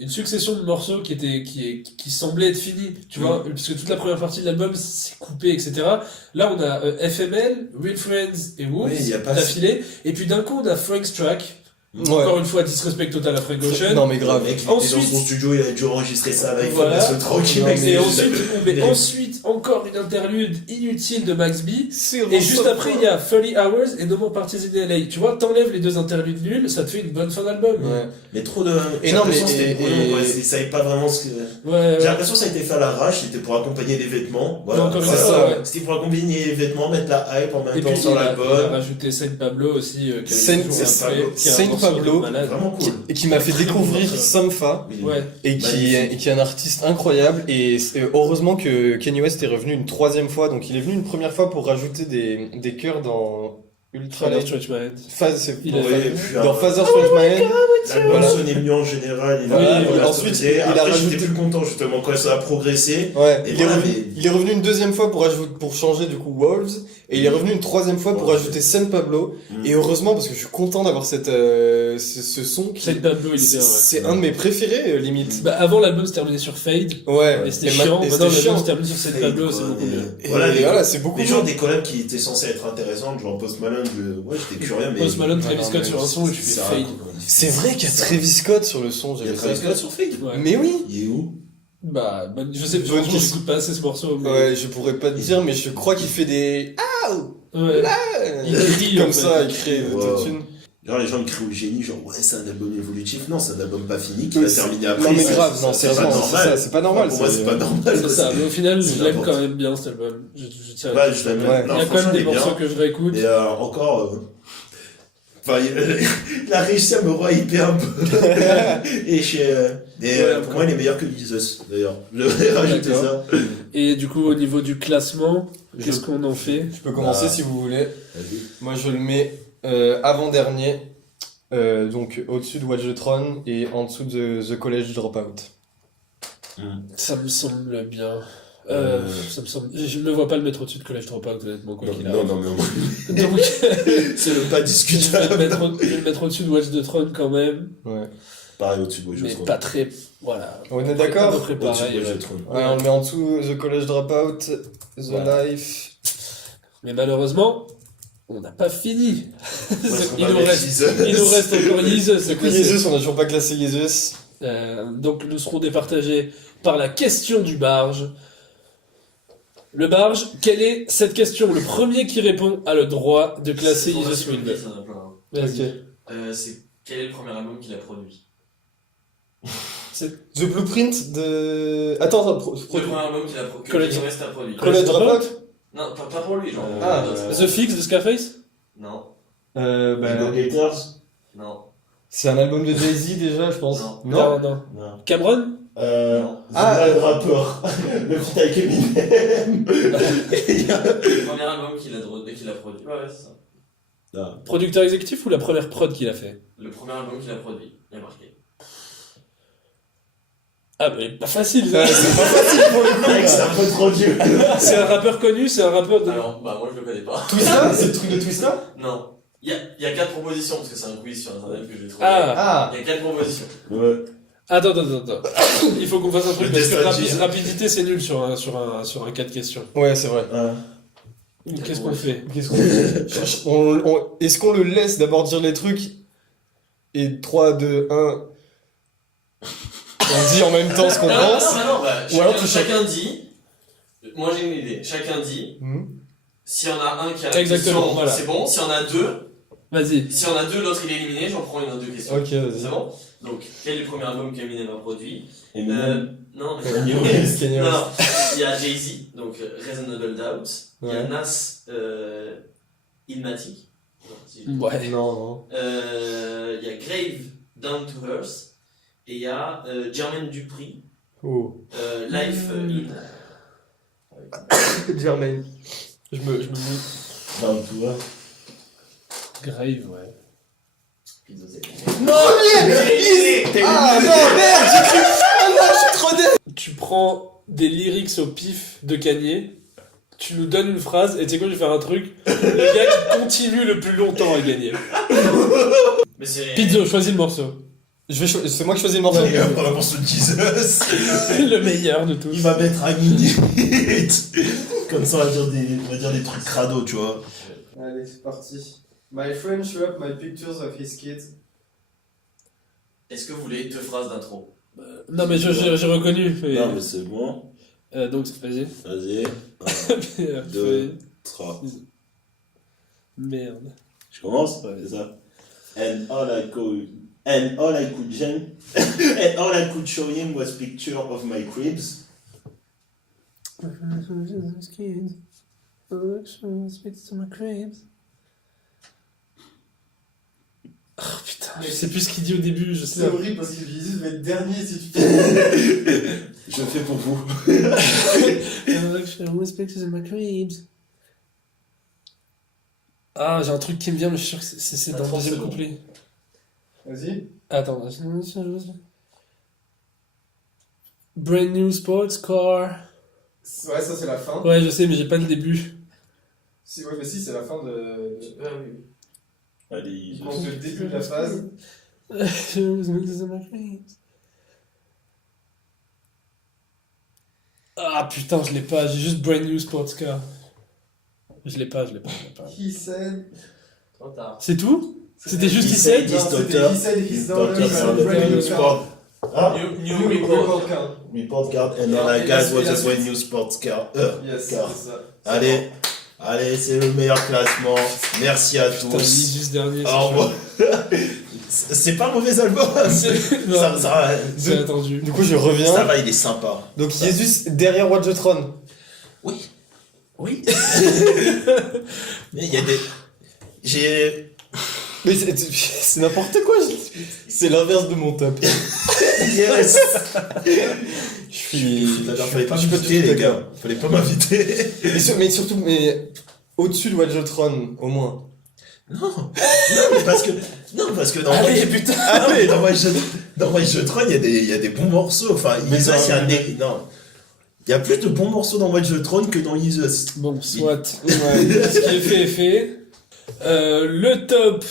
une succession de morceaux qui semblaient être finis, tu vois, parce que toute la première partie de l'album c'est coupé, etc. Là on a FML, Real Friends et Wolves Oui, il y a pas- d'affilée, et puis d'un coup on a Frank's Track. Ouais. Encore une fois, disrespect total à Frank Ocean. Non mais grave. Le mec, il était dans Ensuite- son studio, il a dû enregistrer ça avec Voilà. ce tranquille, Non, mec. mais Et c'est- ensuite, on met ensuite encore une interlude inutile de Max B. Et juste après, il y a 30 Hours et No More Parties in LA. Tu vois, t'enlèves les deux interludes nuls, ça te fait une bonne fin d'album. Ouais. Mais trop de. Et J'ai non, l'impression mais- que c'était et- brouillon, quoi. Ils savaient pas vraiment ce que. Ouais, J'ai l'impression que ça a été fait à l'arrache, c'était pour accompagner les vêtements. Voilà. Mais encore une Voilà. fois, ouais. C'était pour accompagner les vêtements, mettre la hype en même Et temps puis, sur il a l'album. rajouté Saint Pablo aussi, qui a Saint- toujours Saint après, Pablo. qui est un Saint morceau de Pablo. malade. Vraiment cool. Qui m'a fait découvrir Sampha. Oui. Ouais. Et qui est un artiste incroyable, et heureusement que Kanye West est revenu une troisième fois. Donc il est venu une première fois pour rajouter des chœurs dans Ultra Father Light Stretch My Hand. Dans Ouais, puis, Father Stretch My Hand. L'album Voilà. sonnait mieux en général. Il Voilà, a et voilà, ensuite, c'était- il a après, rajouté- j'étais plus content justement quand ça a progressé. Ouais, Et il, voilà, est revenu, mais- il est revenu une deuxième fois pour changer du coup Wolves, et il est revenu une troisième fois pour Ouais. rajouter Saint Pablo. Mm. Et heureusement, parce que je suis content d'avoir ce son qui Saint Pablo, il était c'est bien, ouais. c'est un de mes préférés limite. Bah, avant, l'album se terminait sur Fade. Ouais, Et c'était et chiant. et Maintenant, c'était l'album chiant. se termine sur Saint Pablo, c'est beaucoup mieux. Et Voilà, voilà, c'est beaucoup Mais mieux. genre des collabs qui étaient censés être intéressantes, genre Post Malone, ouais, j'étais curieux, mais. Post Malone, Ouais, Travis non, Scott mais sur un son, et tu fais Ça, Fade. quoi. C'est vrai qu'il y a Travis Scott sur le son, Il y a j'avais Travis ça. Scott sur Fade. Ouais. Mais oui. Il est où? Bah, je sais, Bonne franchement, question. j'écoute pas assez ce morceau. Mais... Ouais, je pourrais pas te dire, mais je crois qu'il fait des Ouais. Il crie, en comme fait. ça, il crée Wow. autotune. Genre les gens ils crient au génie, genre ouais c'est un album évolutif, non c'est un album pas fini qui va C'est- terminer après. Non mais c'est- grave, non, c'est pas sérieusement, c'est normal. ça, c'est pas normal. Pour moi c'est pas normal. C'est ça, mais au final, c'est je l'aime n'importe. quand même bien cet album. Je tiens à Ouais, dire. je l'aime Ouais. bien. Il Non, y a quand franchement, même des il est bien. morceaux que je réécoute. Mais encore. Enfin, il a réussi à me hyper un peu. Et pour moi, il est meilleur que Jesus, d'ailleurs. Je devrais rajouter D'accord. ça. Et du coup, au niveau du classement, Je- qu'est-ce qu'on en fait? Je peux commencer Ah. si vous voulez. Vas-y. Moi je le mets avant-dernier, donc au-dessus de Watch the Throne et en dessous de The College Dropout. Ça me semble bien. Euh. Ça me semble... Je ne me vois pas le mettre au-dessus de College Dropout, honnêtement, quoi qu'il Non, arrive. non, mais Donc, c'est le pas je vais discutable. je vais le mettre au-dessus de Watch the Throne quand même, Ouais. Pareil au-dessus de Watch mais the Throne. pas très... Voilà. On est À d'accord? peu près Au-dessus pareil, de Watch ouais. the Throne. Ouais, on le met en dessous The College Dropout, The Voilà. Life. Mais malheureusement, on n'a pas fini. Parce qu'on il, va nous mettre reste, Jesus. il nous reste encore Jesus. C'est quoi Jesus? On n'a toujours pas classé Jesus. Donc nous serons départagés par la question du barge. Le barge, quelle est cette question? Le premier qui répond a le droit de classer C'est pour Jesus ça que Windows. ça en a plein. Vas-y. C'est quel est le premier album qu'il a produit? The Blueprint de... Attends, Le premier album qu'il a que College- Kanye West a produit. College Dropout? Non, pas pour lui, genre. Ah, The Fix de Scarface? Non, Go Gators? non, c'est un album de Jay-Z déjà, je pense. Non. Non, non. Non. Cameron? non. Le rappeur. Le petit avec Eminem. Le premier album qu'il a produit. Ouais, c'est ça. Producteur exécutif ou la première prod qu'il a fait? Le premier album qu'il a produit, il a marqué. Ah mais pas facile ça. Mec, c'est un peu trop dur. C'est un rappeur connu, c'est un rappeur de... Alors, bah moi je le connais pas. Twista? C'est le truc de Twista? Non. Il y a 4 propositions, parce que c'est un quiz sur internet que j'ai trouvé. Ah. Ah! Il y a 4 propositions. Ouais. Attends. Il faut qu'on fasse un truc Le parce que Destin rapidité c'est nul sur un cas de question. Ouais, c'est vrai. Qu'est-ce qu'on fait? Qu'est-ce qu'on fait? Est-ce qu'on le laisse d'abord dire les trucs et 3, 2, 1 on dit en même temps ce qu'on pense? Bah, Ou alors tu chacun dit. Moi j'ai une idée. Chacun dit. Hmm. S'il y en a un qui a la Exactement, question, voilà. c'est bon. S'il y en a deux, Vas-y. si on a deux, l'autre il est éliminé, j'en prends une autre deux questions. Ok, vas-y. C'est bon? Donc, quel est le premier album qu'Eminem a produit? Eminem. Non, mais Kanye West, Kanye non, West. non. Il y a Jay-Z, donc Reasonable Doubt. Il y a Ouais. Nas, Illmatic. Non, si je- Ouais. Non, non. Il y a Grave, Down to Earth. Et il y a Jermaine Dupri, Oh. Life in. Jermaine. Je me mets Down to Earth. grave, ouais. Pizzo, c'est. Non, ah non, merde, j'ai cru. Ah non, je suis trop dé. Tu prends des lyrics au pif de Kanye, tu nous donnes une phrase, et tu sais quoi, je vais faire un truc. Le gars qui continue le plus longtemps à gagner. Mais c'est. Pizzo, choisis le morceau. C'est moi qui choisis le morceau. Il va prendre la morceau de Jesus. Le meilleur de tous. Il va mettre un minute. Comme ça, on va dire des trucs crado, tu vois. Allez, c'est parti. My friend showed up my pictures of his kids. Est-ce que vous voulez 2 phrases d'intro? Non, mais j'ai reconnu. Mais... Non, mais c'est bon. Donc, vas-y. Vas-y. 1, 2, 3. Merde. Je commence? Ouais. C'est ça. And all I could show him was picture of my cribs. Oh putain, je sais plus ce qu'il dit au début, je sais. C'est horrible parce que Jesus va être dernier si tu fais. Je fais pour vous. Ah, j'ai un truc qui me vient, mais je suis sûr que c'est dans le 30 deuxième secondes. couplet. Vas-y. Attends. Brand new sports car. Ouais, ça c'est la fin. Ouais, je sais, mais j'ai pas le début. Si, ouais, mais si, c'est la fin de. Ah oui. Allez, Il commence le début de la phase. Ah putain, je l'ai pas, j'ai juste brand new sports car. Je l'ai pas. He said. Trop tard. C'est tout? C'était juste he said? Non, c'était he said his daughter Doctor had a brand new car. Ah, New New report. car. report card and all I got was a brand new sports car. Yes, car. c'est ça. Allez, c'est le meilleur classement. Merci à Putain, tous. juste dernier. Au revoir. C'est pas un mauvais album. Non, Ça c'est attendu. Du coup, je reviens. va, il est sympa. Donc, Jesus derrière Watch the Throne. Oui. Mais il y a des. Mais c'est n'importe quoi. C'est l'inverse de mon top. Yes. Je suis. Fallait pas je suis m'inviter, tout les d'accord. gars. Fallait pas m'inviter. Mais surtout, au-dessus de Watch the Throne, au moins. Non, parce que dans Allez, putain. mais dans Watch the Throne, il y a des bons morceaux. Enfin, Mais Jesus, dans- non. Il y a plus de bons morceaux dans Watch the Throne que dans Jesus. Bon, soit. Ouais, ce qui est fait est fait. Le top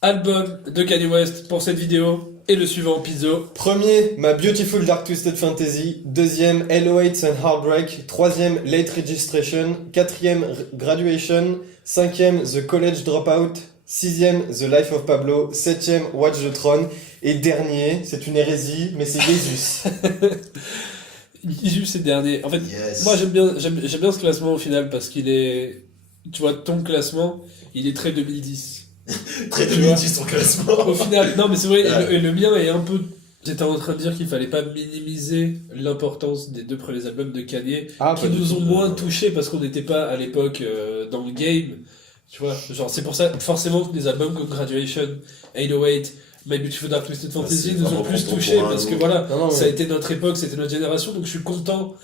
album de Kanye West pour cette vidéo et le suivant, Pizzo. Premier, My Beautiful Dark Twisted Fantasy. Deuxième, LOH and Heartbreak. Troisième, Late Registration. Quatrième, Graduation. Cinquième, The College Dropout. Sixième, The Life of Pablo. Septième, Watch the Throne. Et dernier, c'est une hérésie, mais c'est Jesus. Jésus, c'est le dernier. En fait, Yes. moi j'aime bien ce classement au final parce qu'il est. Tu vois, ton classement, il est très 2010. Très Tu vois. 2010 ton classement. Au final, non mais c'est vrai, Ouais. et le mien est un peu. J'étais en train de dire qu'il fallait pas minimiser l'importance des 2 premiers albums de Kanye, qui nous ont moins touchés parce qu'on n'était pas à l'époque dans le game. Tu vois, genre c'est pour ça, forcément, que des albums comme Graduation, 808, My Beautiful Dark Twisted Fantasy c'est nous ont vraiment plus touchés contemporain, parce que nous. voilà, Non, ça a mais- été notre époque, c'était notre génération, donc je suis content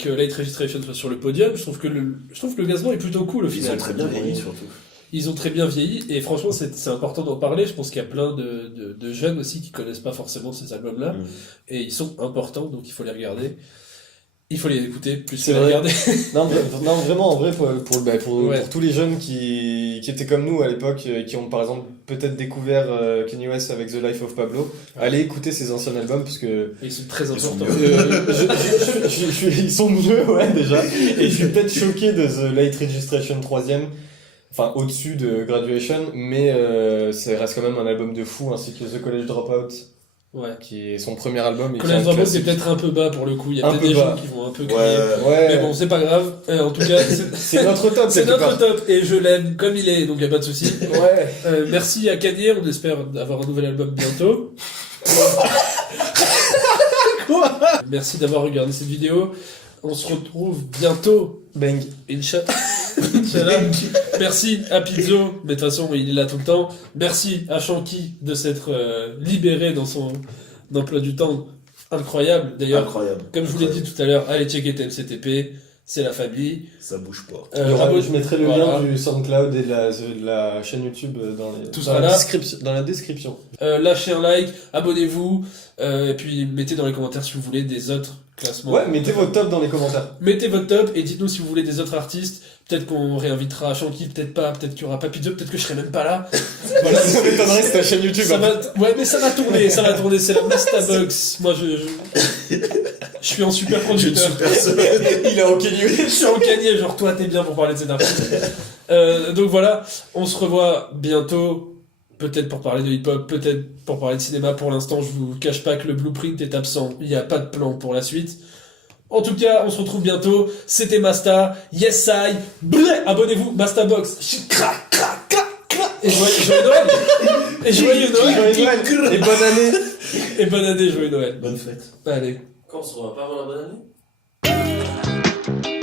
que Late Registration soit sur le podium. Je trouve que le classement est plutôt cool au Ils final. ont très bien vieilli surtout. Ils ont très bien vieilli et franchement c'est important d'en parler. Je pense qu'il y a plein de jeunes aussi qui connaissent pas forcément ces albums-là et ils sont importants donc il faut les regarder. Il faut les écouter plus que C'est les vrai. regarder. Non, vraiment, en vrai, pour Ouais. tous les jeunes qui étaient comme nous à l'époque, qui ont par exemple peut-être découvert Kanye West avec The Life of Pablo, allez écouter ses anciens albums parce que Ils sont très Ils sont importants. ils sont mieux, ouais, déjà. Et je suis peut-être choqué de The Late Registration 3ème, enfin au-dessus de Graduation, mais ça reste quand même un album de fou, ainsi que The College Dropout, Ouais. qui est son premier album. Et qui est Collège un Dropout c'est classique. peut-être un peu bas pour le coup. Il y a Un peut-être peu des bas. gens qui vont un peu crier. Ouais. Ouais, Mais bon, c'est pas grave. En tout cas, c'est notre top, c'est quelque notre part. top et je l'aime comme il est, donc y a pas de souci. Ouais. Merci à Kanye, on espère avoir un nouvel album bientôt. Quoi? Merci d'avoir regardé cette vidéo. On se retrouve bientôt. Bang. Inch'Allah. Merci à Pizzo, mais de toute façon il est là tout le temps. Merci à Shanky de s'être libéré dans son emploi du temps incroyable. D'ailleurs, Incroyable. comme je vous l'ai dit tout à l'heure, allez checker TMCTP, c'est la famille. Ça bouge pas. Je mettrai le lien du SoundCloud et de la chaîne YouTube dans la description. Lâchez un like, abonnez-vous, et puis mettez dans les commentaires si vous voulez des autres classements. Ouais, mettez votre top dans les commentaires. Mettez votre top et dites-nous si vous voulez des autres artistes. Peut-être qu'on réinvitera Shanky, peut-être pas, peut-être qu'il y aura Papy Joe, peut-être que je serai même pas là. Voilà, ça m'étonnerait, c'est ta chaîne YouTube. Ouais, mais ça va tourner, c'est la Mastabox. Moi, je suis en super producteur. Il est en Kanye. Je suis en Kanye, genre toi t'es bien pour parler de cet artiste. Donc voilà, on se revoit bientôt. Peut-être pour parler de hip-hop, peut-être pour parler de cinéma. Pour l'instant, je vous cache pas que le blueprint est absent. Il n'y a pas de plan pour la suite. En tout cas, on se retrouve bientôt. C'était Masta. Yes, I. Blé. Abonnez-vous. Mastabox. Et joyeux Noël. Et joyeux Noël. Et bonne année. Et bonne année, joyeux Noël. Bonne fête. Allez. Quand on se revoit pas avant la bonne année?